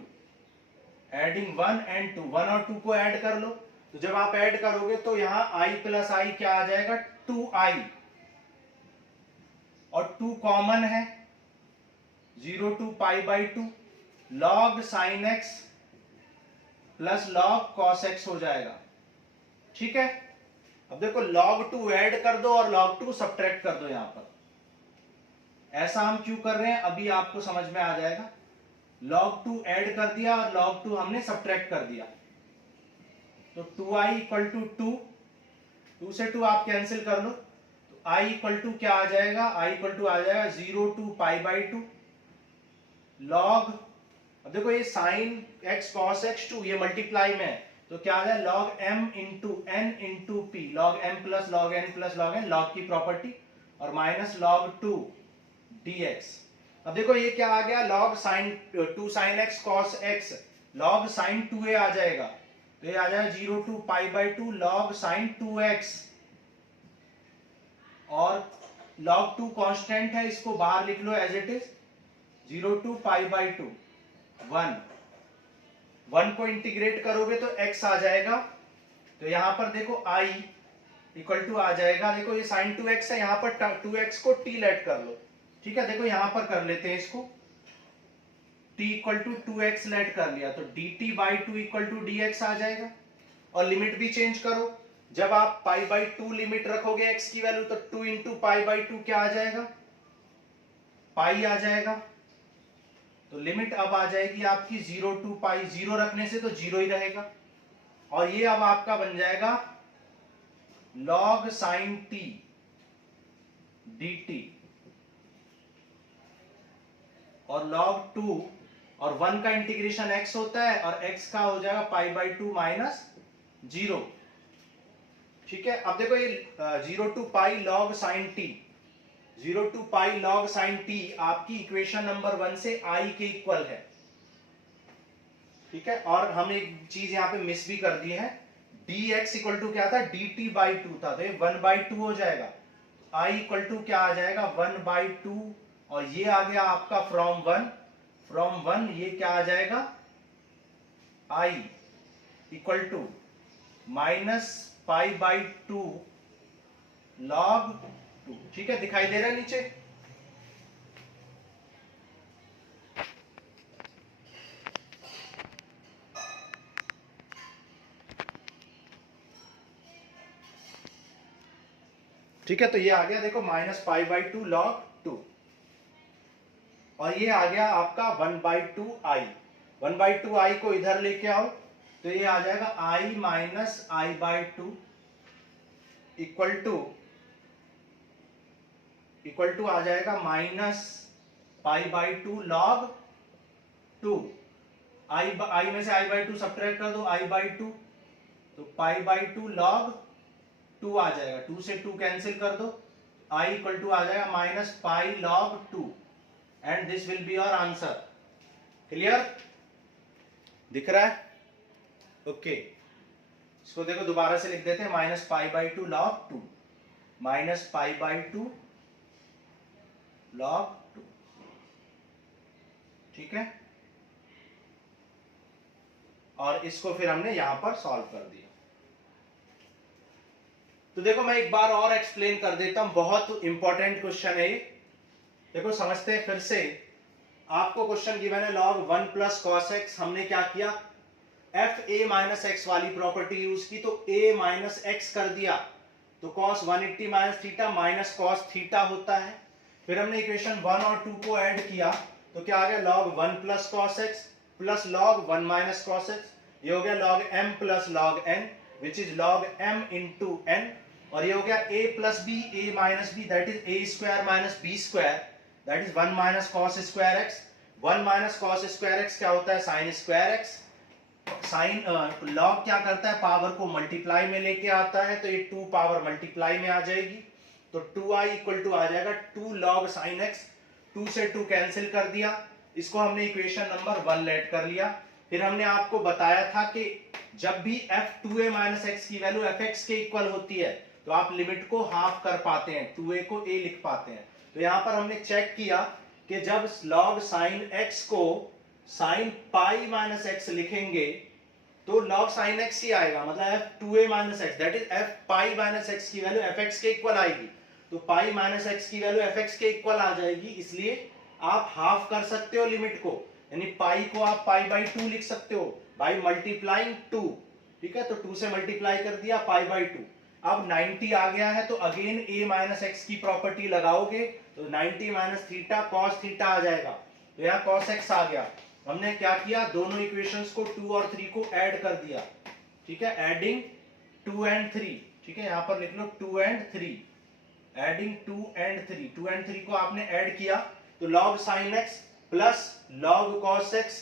एडिंग 1 एंड 2, 1 और 2 को ऐड कर लो, तो जब आप ऐड करोगे तो यहां i प्लस आई क्या आ जाएगा, 2i, और 2 कॉमन है, 0 to pi by 2 log sine x plus log cos x हो जाएगा, ठीक है। अब देखो log 2 ऐड कर दो और log 2 सब्ट्रैक्ट कर दो, यहां पर ऐसा हम क्यों कर रहे हैं अभी आपको समझ में आ जाएगा, log 2 ऐड कर दिया और log 2 हमने सब्ट्रैक्ट कर दिया, तो 2i इक्वल टू 2 से 2 आप कैंसिल कर लो, तो i इक्वल टू क्या आ जाएगा, i इक्वल टू आ जाएगा 0 टू पाई बाई 2 लॉग, अब देखो ये साइन x cos x 2 ये मल्टीप्लाई में है, तो क्या आ जाए log m into n into p, log m plus log n plus log n, log की प्रॉपर्टी, और माइनस log 2 dx। अब देखो ये क्या आ गया, log sin 2 sin x cos x, log sin 2a आ जाएगा, तो ये आ जाएगा 0 to pi by 2 log sin 2x, और log 2 कांस्टेंट है, इसको बाहर लिख लो as it is, 0 to pi by 2 1 को इंटीग्रेट करोगे तो x आ जाएगा, तो यहां पर देखो i इक्वल टू आ जाएगा, देखो ये sin 2x है, यहां पर 2x को t लेट कर लो, ठीक है, देखो यहां पर कर लेते हैं इसको, t equal to 2x late कर लिया, तो dt by 2 equal to dx आ जाएगा, और लिमिट भी चेंज करो, जब आप पाई बाई 2 लिमिट रखोगे x की वैल्यू, तो 2 इंटू पाई बाई 2 क्या आ जाएगा, पाई आ जाएगा, तो लिमिट अब आ जाएगी आपकी 0 टू पाई, 0 रखने से तो 0 ही रहेगा, और ये अब आपका बन जाएगा log sin t dt, और log 2 और 1 का इंटीग्रेशन x होता है, और x का हो जाएगा पाई बाई 2 माइनस 0, ठीक है। अब देखो ये 0 to pi log sin t, 0 to pi log sin t आपकी इक्वेशन नंबर 1 से i के इक्वल है, ठीक है। और हम एक चीज यहां पे मिस भी कर दी है, dx इक्वल टू क्या था, dt बाई 2 था, तो ये 1 बाई 2 हो जाएगा, i इक्वल टू क्या आ जाएगा 1 बाई 2, और ये आ गया आपका फ्रॉम 1 ये क्या आ जाएगा, i equal to minus pi by 2 log 2, ठीक है, दिखाई दे रहा है नीचे, ठीक है, तो ये आ गया देखो माइनस पाई बाई 2 log 2, और ये आ गया आपका 1 बाई 2 i, 1 बाई 2 i को इधर लेके आओ, तो ये आ जाएगा i minus I by 2 equal to आ जाएगा minus pi by two log two. I में से आई बाई टू सब्ट्रैक्ट कर दो, आई बाई टू, तो pi by two log two आ जाएगा, टू से टू कैंसिल कर दो, आई इक्वल टू आ जाएगा minus pi log to, and this will be your answer. Clear? दिख रहा है? ओके इसको देखो दोबारा से लिख देते हैं, minus pi by two log to, minus pi by two log to. ठीक है, और इसको फिर हमने यहां पर सॉल्व कर दिया। तो देखो मैं एक बार और एक्सप्लेन कर देता हूं, बहुत इंपॉर्टेंट क्वेश्चन है ये। देखो समझते हैं फिर से। आपको क्वेश्चन गिवन है log 1 प्लस कॉस एक्स। हमने क्या किया, एफ ए माइनस एक्स वाली प्रॉपर्टी यूज की, तो ए माइनस एक्स कर दिया, तो cos 180 minus theta minus cos theta होता है। फिर हमने इक्वेशन 1 और 2 को ऐड किया, तो क्या आ गया, log 1 plus cos x plus log 1 minus cos x, ये हो गया log m plus log n which is log m into n, और ये हो गया a plus b, a minus b, that is a square minus b square, that is 1 minus cos square x. 1 minus cos square x क्या होता है, sine square x. Sine log क्या करता है, पावर को मल्टीप्लाई में लेके आता है, तो ये 2 पावर मल्टीप्लाई में आ जाएगी, तो 2i इक्वल टू आ जाएगा 2 log साइन एक्स। 2 से 2 कैंसिल कर दिया, इसको हमने इक्वेशन नंबर 1 लेट कर लिया। फिर हमने आपको बताया था कि जब भी f2a माइनस एक्स की वैल्यू fx के इक्वल होती है, तो आप लिमिट को हाफ कर पाते हैं, 2a को a लिख पाते हैं। तो यहां पर हमने चेक किया कि जब log साइन x को साइन पाई माइनस एक्स लिखेंगे, तो log साइन x ही आएगा, मतलब f2a minus x, that is f pi minus x की वैल्यू fx के इक्वल आएगी, तो पाई माइनस एक्स की वैल्यू fx के इक्वल आ जाएगी, इसलिए आप हाफ कर सकते हो लिमिट को, यानी पाई को आप पाई बाई 2 लिख सकते हो बाई मल्टीप्लाइंग 2। ठीक है, तो 2 से मल्टीप्लाई कर दिया पाई बाई 2। अब 90 आ गया है, तो अगेन a माइनस एक्स की प्रॉपर्टी लगाओगे, तो 90 माइनस थीटा कॉस थीटा आ जाएगा, तो यहाँ कॉस एक्स आ गया। हमने क्या किया, दोनों इक्वेशंस को 2 और 3 को ऐड कर दिया। ठीक है, एडिंग 2 एंड 3, ठीक है, यहां पर लिख लो 2 एंड 3, एडिंग 2 एंड 3, 2 एंड 3 को आपने ऐड किया, तो log sin x plus log cos x,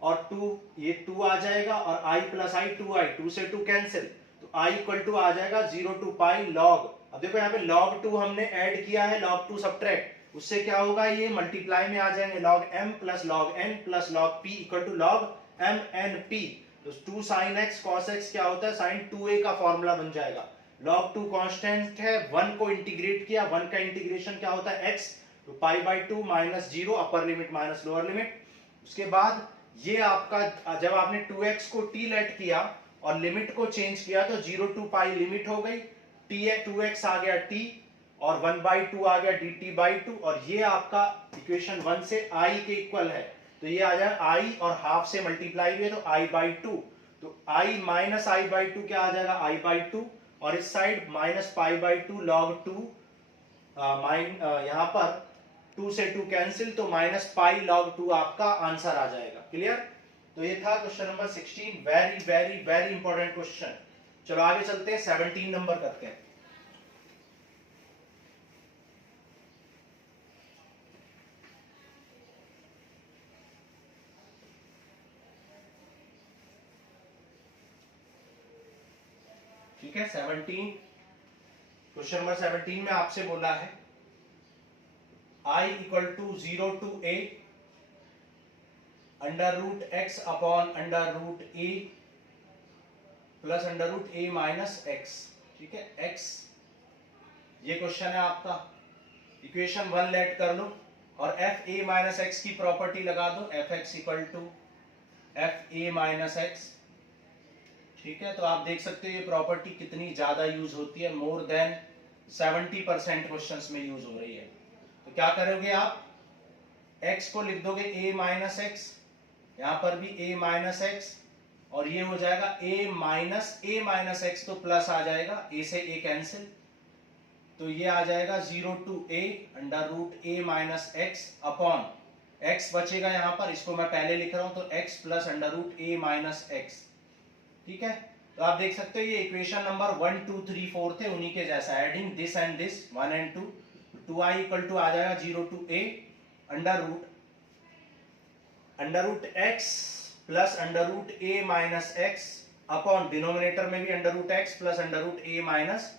और 2 ये 2 आ जाएगा, और i प्लस i 2i, 2 से 2 कैंसिल, तो i इक्वल टू आ जाएगा 0 टू पाई log। अब देखो यहाँ पे log 2 हमने ऐड किया है, log 2 सब्ट्रैक्ट, उससे क्या होगा, ये मल्टीप्लाई में आ जाएंगे, log m plus log n plus log p equal to log m n p। तो 2 sin x cos x क्या होता है, sin 2a का फॉर्मूला बन जाएगा। log 2 कांस्टेंट है, 1 को इंटीग्रेट किया, 1 का इंटीग्रेशन क्या होता है, x, तो pi by 2 minus 0 upper limit minus lower limit. उसके बाद ये आपका, जब आपने 2x को t लेट किया और लिमिट को चेंज किया, तो 0 टू पाई लिमिट हो गई, t 2x आ गया t, और 1/2 आ गया dt बाई 2, और ये आपका इक्वेशन 1 से i के इक्वल है, तो ये आ जाएगा i और हाफ से मल्टीप्लाई हुए, तो i बाई 2, तो i माइनस i बाई 2 क्या आ जाएगा, i बाई 2, और इस side minus pi by 2 log 2, यहां पर 2 से 2 कैंसिल, तो माइनस पाई log 2 आपका आंसर आ जाएगा। क्लियर? तो ये था question number 16, very very very important question. चलो आगे चलते हैं, 17 नंबर करते हैं। ठीक है, 17, क्वेश्चन नंबर 17 में आपसे बोला है i equal to 0 to a under root x upon under root a plus under root a minus x. ठीक है, x, ये क्वेश्चन है आपका। इक्वेशन 1 लेट कर लो, और एफ ए माइनस एक्स की प्रॉपर्टी लगा दो, f x equal to f a minus x. ठीक है, तो आप देख सकते हो ये प्रॉपर्टी कितनी ज्यादा यूज होती है, मोर देन 70% क्वेश्चंस में यूज हो रही है। तो क्या करोगे आप, x को लिख दोगे a माइनस एक्स, यहां पर भी a माइनस एक्स, और ये हो जाएगा a माइनस एक्स, तो प्लस आ जाएगा, a से a कैंसिल, तो ये आ जाएगा 0 to a under root a minus x upon x बचेगा यहां पर, इसको मैं पहले लिख रहा हूं, तो x plus under root a minus x. ठीक है, तो आप देख सकते हो ये इक्वेशन नंबर 1 2 3 4 थे, उन्हीं के जैसा। Adding this and this 1 and 2, 2i equal to आ जाएगा 0 to a under root x plus under root a minus x upon denominator में भी under root x plus under root a minus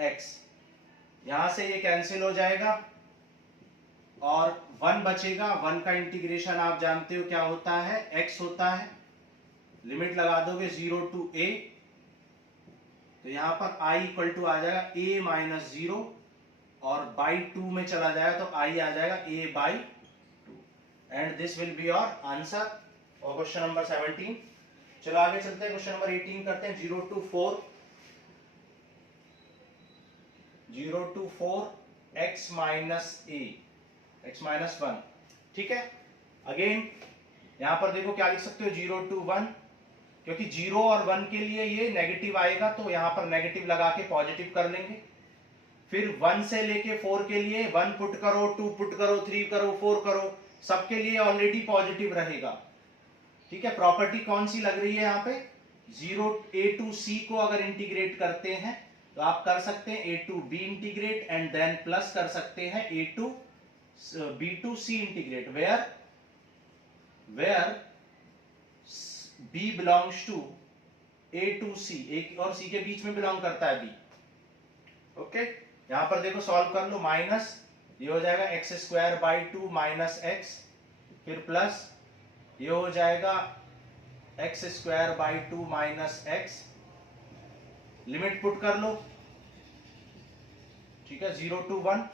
x. यहां से ये कैंसिल हो जाएगा और 1 बचेगा। 1 का इंटीग्रेशन आप जानते हो क्या होता है, x होता है। लिमिट लगा दोगे 0 टू a, तो यहां पर i इक्वल टू आ जाएगा a माइनस 0 और बाई 2 में चला जाएगा तो i आ जाएगा a by 2 and this will be your answer और क्वेश्चन नंबर 17। चलो आगे चलते हैं, क्वेश्चन नंबर 18 करते हैं। 0 to 4 x minus a x minus 1, ठीक है। अगेन यहां पर देखो क्या लिख सकते हो, 0 टू 1, क्योंकि 0 और 1 के लिए ये नेगेटिव आएगा तो यहां पर नेगेटिव लगा के पॉजिटिव कर लेंगे। फिर 1 से लेके 4 के लिए 1 पुट करो, 2 पुट करो, 3 करो, 4 करो, सबके लिए ऑलरेडी पॉजिटिव रहेगा, ठीक है। प्रॉपर्टी कौन सी लग रही है यहाँ पे, 0 a टू c को अगर इंटीग्रेट करते हैं तो आप कर सकते हैं a to b integrate and then plus कर सकते हैं a to b to c integrate, where b belongs to a to c, एक और c के बीच में बिलोंग करता है b, ओके। यहां पर देखो सॉल्व कर लो, माइनस ये हो जाएगा x square by 2 minus x, फिर प्लस ये हो जाएगा x square by 2 minus x. Limit put कर लो, ठीक है, 0 टू 1।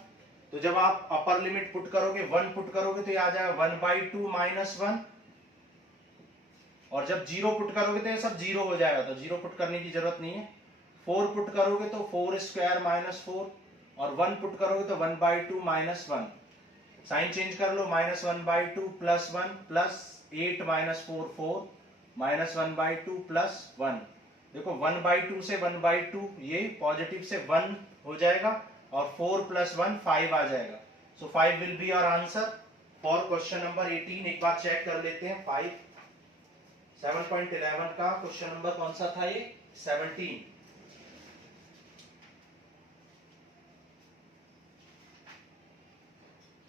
तो जब आप अपर लिमिट पुट करोगे 1 पुट करोगे तो ये आ जाएगा 1 बाई 2 माइनस 1, और जब 0 पुट करोगे तो ये सब 0 हो जाएगा, तो 0 पुट करने की जरूरत नहीं है। 4 पुट करोगे तो 4 स्क्वायर माइनस 4, और 1 पुट करोगे तो 1 बाई 2 माइनस 1। साइन चेंज कर लो, minus 1 by 2 plus 1 plus 8 minus 4 4 minus 1 by 2 plus 1। देखो 1 बाई 2 से 1 बाई 2 ये पॉजिटिव से 1 हो जाएगा और 4 प्लस 1 5 आ जाएगा। सो 5 will be your answer for question number 18। एक बार चेक कर लेते हैं 7.11 का क्वेश्चन नंबर कौन सा था, ये 17।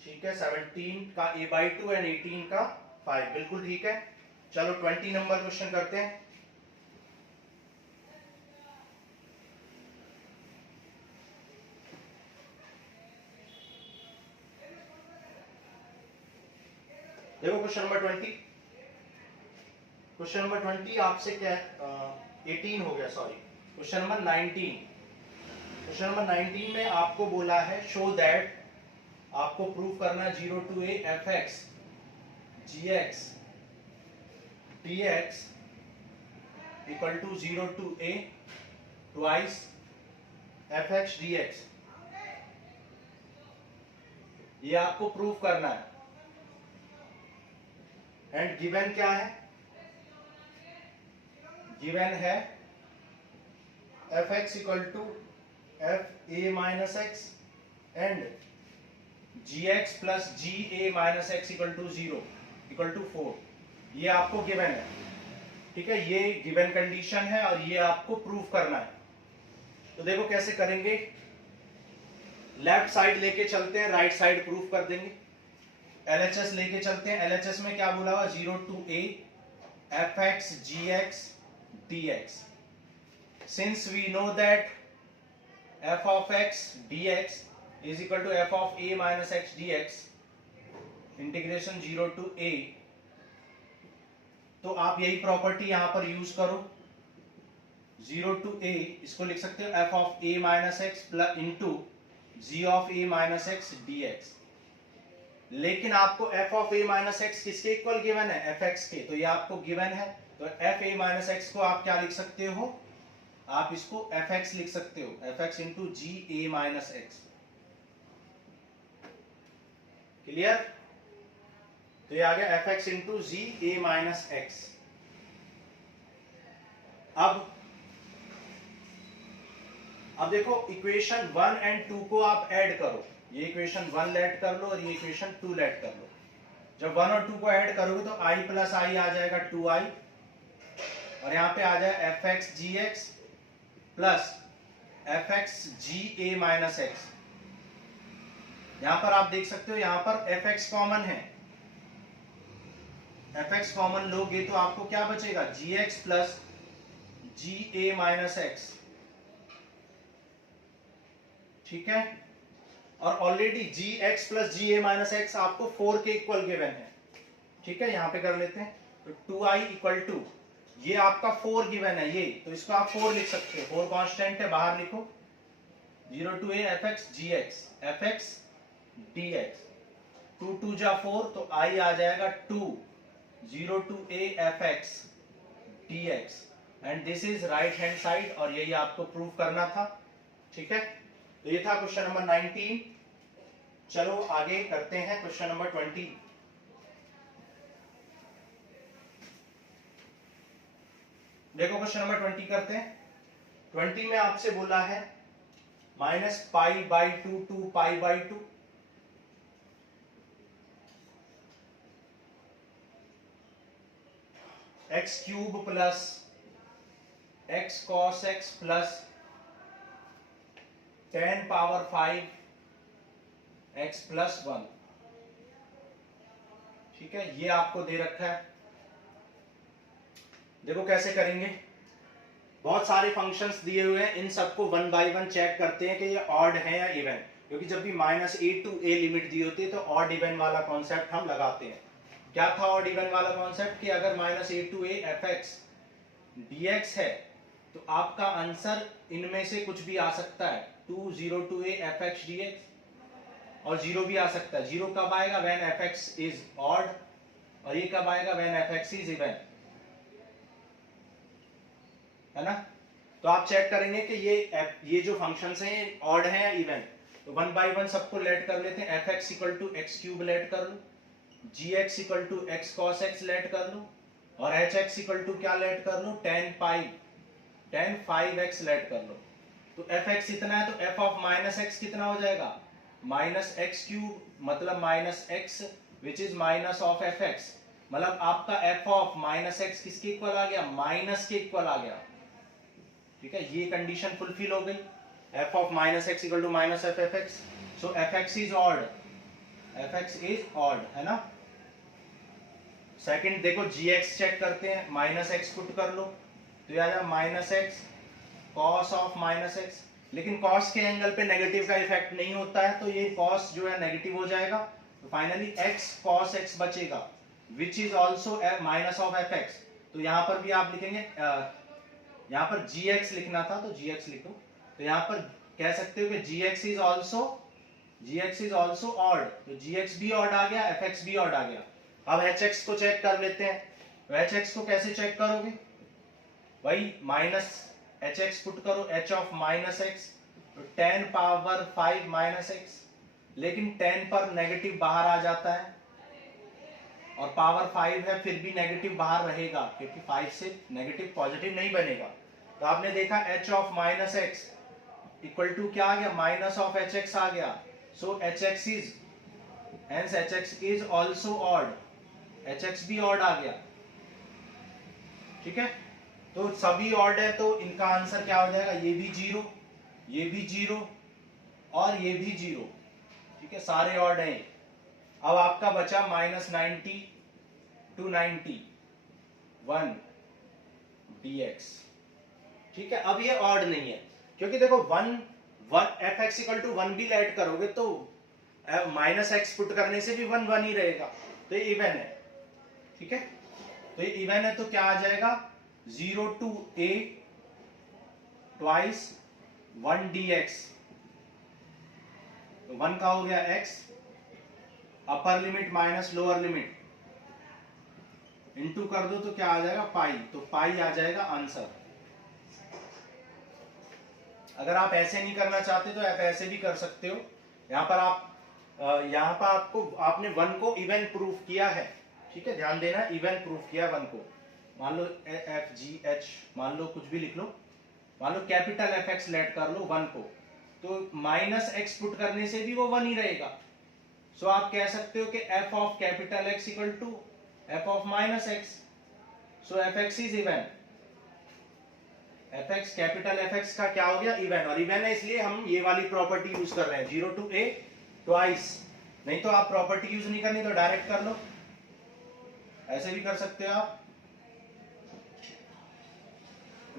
ठीक है, 17 का a बाई 2 एंड 18 का 5, बिल्कुल ठीक है। चलो 20 नंबर क्वेश्चन करते हैं। देखो क्वेश्चन नंबर 20, क्वेश्चन नंबर 20 आपसे क्या है, 18 हो गया, sorry, question number 19। Question number 19 में आपको बोला है शो दैट, आपको प्रूव करना है 0 to a fx gx dx equal to 0 to a twice fx dx। ये आपको प्रूव करना है। एंड गिवन क्या है, गिवन है fx equal to f a minus x and gx plus ga minus x equal to 0 equal to 4। ये आपको given है, ठीक है, ये गिवन कंडीशन है और ये आपको प्रूव करना है। तो देखो कैसे करेंगे, लेफ्ट साइड लेके चलते हैं, राइट साइड प्रूव कर देंगे। LHS लेके चलते हैं, LHS में क्या बोला हुआ, 0 to a fx gx dx। Since we know that f of x dx is equal to f of a minus x dx integration 0 to a, तो आप यही प्रॉपर्टी यहां पर यूज करो। 0 टू a इसको लिख सकते हो f of a minus x plus into g of a minus x dx। लेकिन आपको f of a minus x किसके इक्वल गिवन है, fx के, तो ये आपको गिवन है। तो f a minus x को आप क्या लिख सकते हो, आप इसको fx लिख सकते हो, fx into g a minus x। Clear, तो ये आ गया fx into g a minus x. अब देखो इक्वेशन 1 एंड 2 को आप ऐड करो, ये इक्वेशन 1 ऐड कर लो और ये इक्वेशन 2 ऐड कर लो। जब 1 और 2 को ऐड करोगे तो i प्लस आई आ जाएगा 2i और यहाँ पे आ जाए F x g x plus F x जी ए माइनस एक्स। यहां पर आप देख सकते हो यहां पर एफ एक्स कॉमन है, एफ एक्स कॉमन लोगे तो आपको क्या बचेगा, जी एक्स प्लस जी ए माइनस एक्स। ठीक है, और ऑलरेडी जी एक्स प्लस जी ए माइनस एक्स आपको 4 के इक्वल गिवन है। ठीक है, यहां पे कर लेते हैं, तो 2i इक्वल टू, ये आपका 4 गिवन है ये, तो इसको आप 4 लिख सकते हो, 4 कांस्टेंट है, बाहर लिखो 0 to a f x g x f x d x, 2 2 जा 4 तो i आ जाएगा 2 0 to a f x d x, and this is right hand side, और यही आपको प्रूव करना था। ठीक है, तो ये था क्वेश्चन नंबर 19। चलो आगे करते हैं क्वेश्चन नंबर 20। देखो क्वेश्चन नंबर 20 करते हैं। 20 में आपसे बोला है minus pi by two to pi by two, x cube plus x cos x plus 10 power 5 x plus 1। ठीक है, ये आपको दे रखा है। देखो कैसे करेंगे, बहुत सारे फंक्शंस दिए हुए हैं, इन सबको वन बाय वन चेक करते हैं कि ये ऑड है या इवन, क्योंकि जब भी minus a to a limit दी होती है तो ऑड इवन वाला कॉन्सेप्ट हम लगाते हैं। क्या था ऑड इवन वाला कॉन्सेप्ट, कि अगर minus a to a f x d x है तो आपका आंसर इनमें से कुछ भी आ सकता है, 2 0 to a f x d x, और जीरो भी आ सकता है। जीरो कब आएगा, when f x is odd, और ये कब आएगा, when f x is even, है ना। तो आप चेक करेंगे कि ये जो फंक्शंस हैं ये ऑड हैं या इवन। तो वन बाय वन सबको लेट कर लेते हैं। F x equal to x cube let कर लो, g x equal to x cos x let कर लो, और एच एक्स इक्वल टू क्या लेट कर लो, 10 5x लेट कर लो। तो एफ एक्स इतना है तो एफ ऑफ माइनस एक्स कितना हो जाएगा, माइनस एक्स क्यूब, मतलब minus x which is minus of f x, मतलब आपका एफ ऑफ माइनस एक्स किसके इक्वल आ गया, माइनस के इक्वल आ गया। ठीक है, ये कंडीशन फुलफिल हो गई, f of minus x equal to minus f f x. So f x is odd, f x is odd, है ना। सेकंड देखो जी एक्स चेक करते हैं, माइनस एक्स पुट कर लो तो यह आ जाएगा minus x cos of minus x, लेकिन कॉस के एंगल पे नेगेटिव का इफेक्ट नहीं होता है, तो ये कॉस जो है नेगेटिव हो जाएगा, तो फाइनली एक्स कॉस एक्स बचेगा which is also minus of f x. तो यहां पर भी आप लिखेंगे, यहां पर जी एक्स लिखना था तो जी एक्स लिखो, तो यहां पर कह सकते हो कि जी एक्स इज ऑल्सो ऑड, तो जी एक्स भी ऑड आ गया, एफ एक्स भी ऑड आ गया। अब एच एक्स को चेक कर लेते हैं, तो एच एक्स को कैसे चेक करोगे, वही माइनस एच एक्स पुट करो, एच ऑफ माइनस एक्स, तो 10 पावर 5 माइनस एक्स, लेकिन 10 पर नेगेटिव बाहर आ जाता है और पावर 5 है फिर भी नेगेटिव बाहर रहेगा, क्योंकि 5 से नेगेटिव पॉजिटिव नहीं बनेगा। तो आपने देखा h of minus x equal to क्या आ गया, माइनस ऑफ एच एक्स आ गया। So h x is, hence h x is also odd, h x भी ऑड आ गया। ठीक है, तो सभी ऑड है तो इनका आंसर क्या हो जाएगा, ये भी जीरो, ये भी जीरो और ये भी जीरो। ठीक है, सारे ऑड हैं। अब आपका बचा माइनस 90 टू 91 dx। ठीक है, अब ये ऑड नहीं है, क्योंकि देखो one f x equal to 1 भी ऐड करोगे तो माइनस एक्स पुट करने से भी 1 1 ही रहेगा, तो ये इवन है। ठीक है, तो ये इवन है तो क्या आ जाएगा, 0 टू a ट्वाइस 1 dx, तो 1 का हो गया x, upper limit minus lower limit, into कर दो तो क्या आ जाएगा पाई, तो पाई आ जाएगा आंसर। अगर आप ऐसे नहीं करना चाहते तो आप ऐसे भी कर सकते हो। यहां पर आपको आपने 1 को इवन प्रूफ किया है। ठीक है, ध्यान देना, इवन प्रूफ किया 1 को। मान लो एफ जी एच, मान लो कुछ भी लिख लो, मान लो कैपिटल एफ एक्स लेट कर लो 1 को, तो माइनस एक्स पुट करने से भी वो 1 ही रहेगा। सो आप कह सकते हो कि f of capital X equal to f of minus x, so f x is even. F x, capital F x का क्या हो गया, इवन, और इवन है इसलिए हम ये वाली प्रॉपर्टी यूज कर रहे हैं, 0 to a ट्वाइस। नहीं तो आप प्रॉपर्टी यूज नहीं करनी तो डायरेक्ट कर लो, ऐसे भी कर सकते हो आप।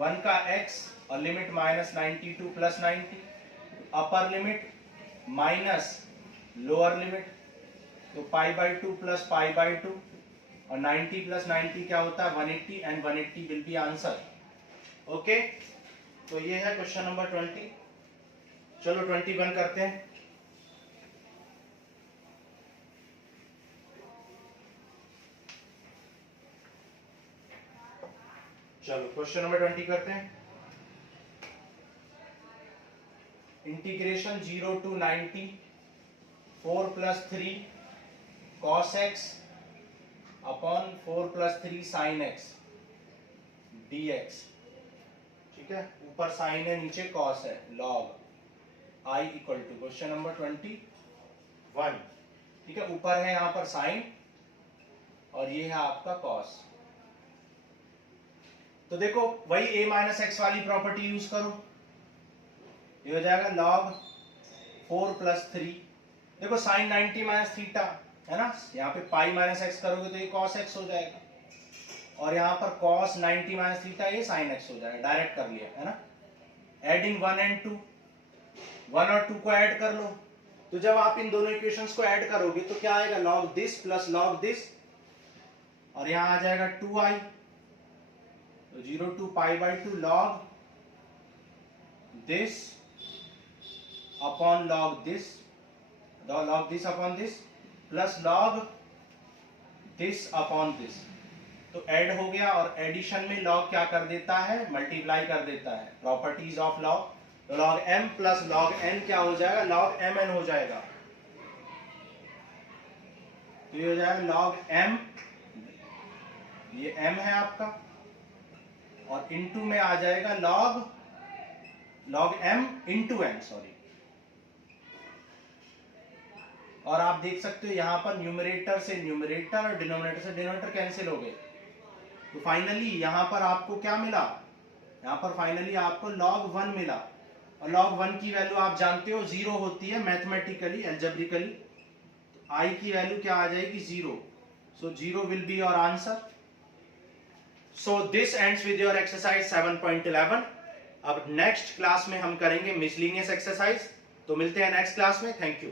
1 का x और लिमिट -92 प्लस 90, अपर लिमिट माइनस लोअर लिमिट, तो π/2 प्लस π/2, और 90 प्लस 90 क्या होता है 180, and 180 will be answer. Okay, तो ये है क्वेश्चन नंबर 20। चलो 21 करते हैं। चलो क्वेश्चन नंबर 20 करते हैं। Integration 0 to 90 4 plus 3 cos x upon 4 plus 3 sin x dx। ठीक है, ऊपर साइन है नीचे कॉस है, log i equal to question number 21। ठीक है, ऊपर है यहाँ पर साइन और ये है आपका कॉस। तो देखो वही a माइनस एक्स वाली प्रॉपर्टी यूज करो, ये हो जाएगा log 4 प्लस 3। देखो साइन 90 माइनस थीटा है ना, यहाँ पे पाई माइनस एक्स करोगे तो ये कॉस एक्स हो जाएगा, और यहाँ पर cos 90 माइनस थीटा ये sin x हो जाएगा, डायरेक्ट कर लिया है ना। एडिंग 1 and 2, 1 और 2 को ऐड कर लो, तो जब आप इन दोनों इक्वेशंस को ऐड करोगे तो क्या आएगा, log this plus log this, और यहाँ आ जाएगा 2i, तो 0 to π/2 log this upon log this upon this plus log this upon this. तो ऐड हो गया, और एडिशन में log क्या कर देता है, मल्टीप्लाई कर देता है, प्रॉपर्टीज ऑफ log। तो log m plus log n क्या हो जाएगा, log mn हो जाएगा। तो ये हो जाएगा log m, ये m है आपका, और इनटू में आ जाएगा log m into n, sorry. और आप देख सकते हो यहाँ पर न्यूमरेटर से न्यूमरेटर और डिनोमिनेटर से डिनोमिनेटर कैंसिल हो गए, तो फाइनली यहाँ पर आपको क्या मिला, यहाँ पर फाइनली आपको log 1 मिला, और log 1 की वैल्यू आप जानते हो 0 होती है मैथमेटिकली, एल्जेब्रिकली। तो i की वैल्यू क्या आ जाएगी 0, सो 0 will be your answer. So this ends with your exercise 7.11। अब नेक्स्ट क्लास में हम करेंगे मिसलिनियस एक्सरसाइज, तो मिलते हैं नेक्स्ट क्लास में। Thank you.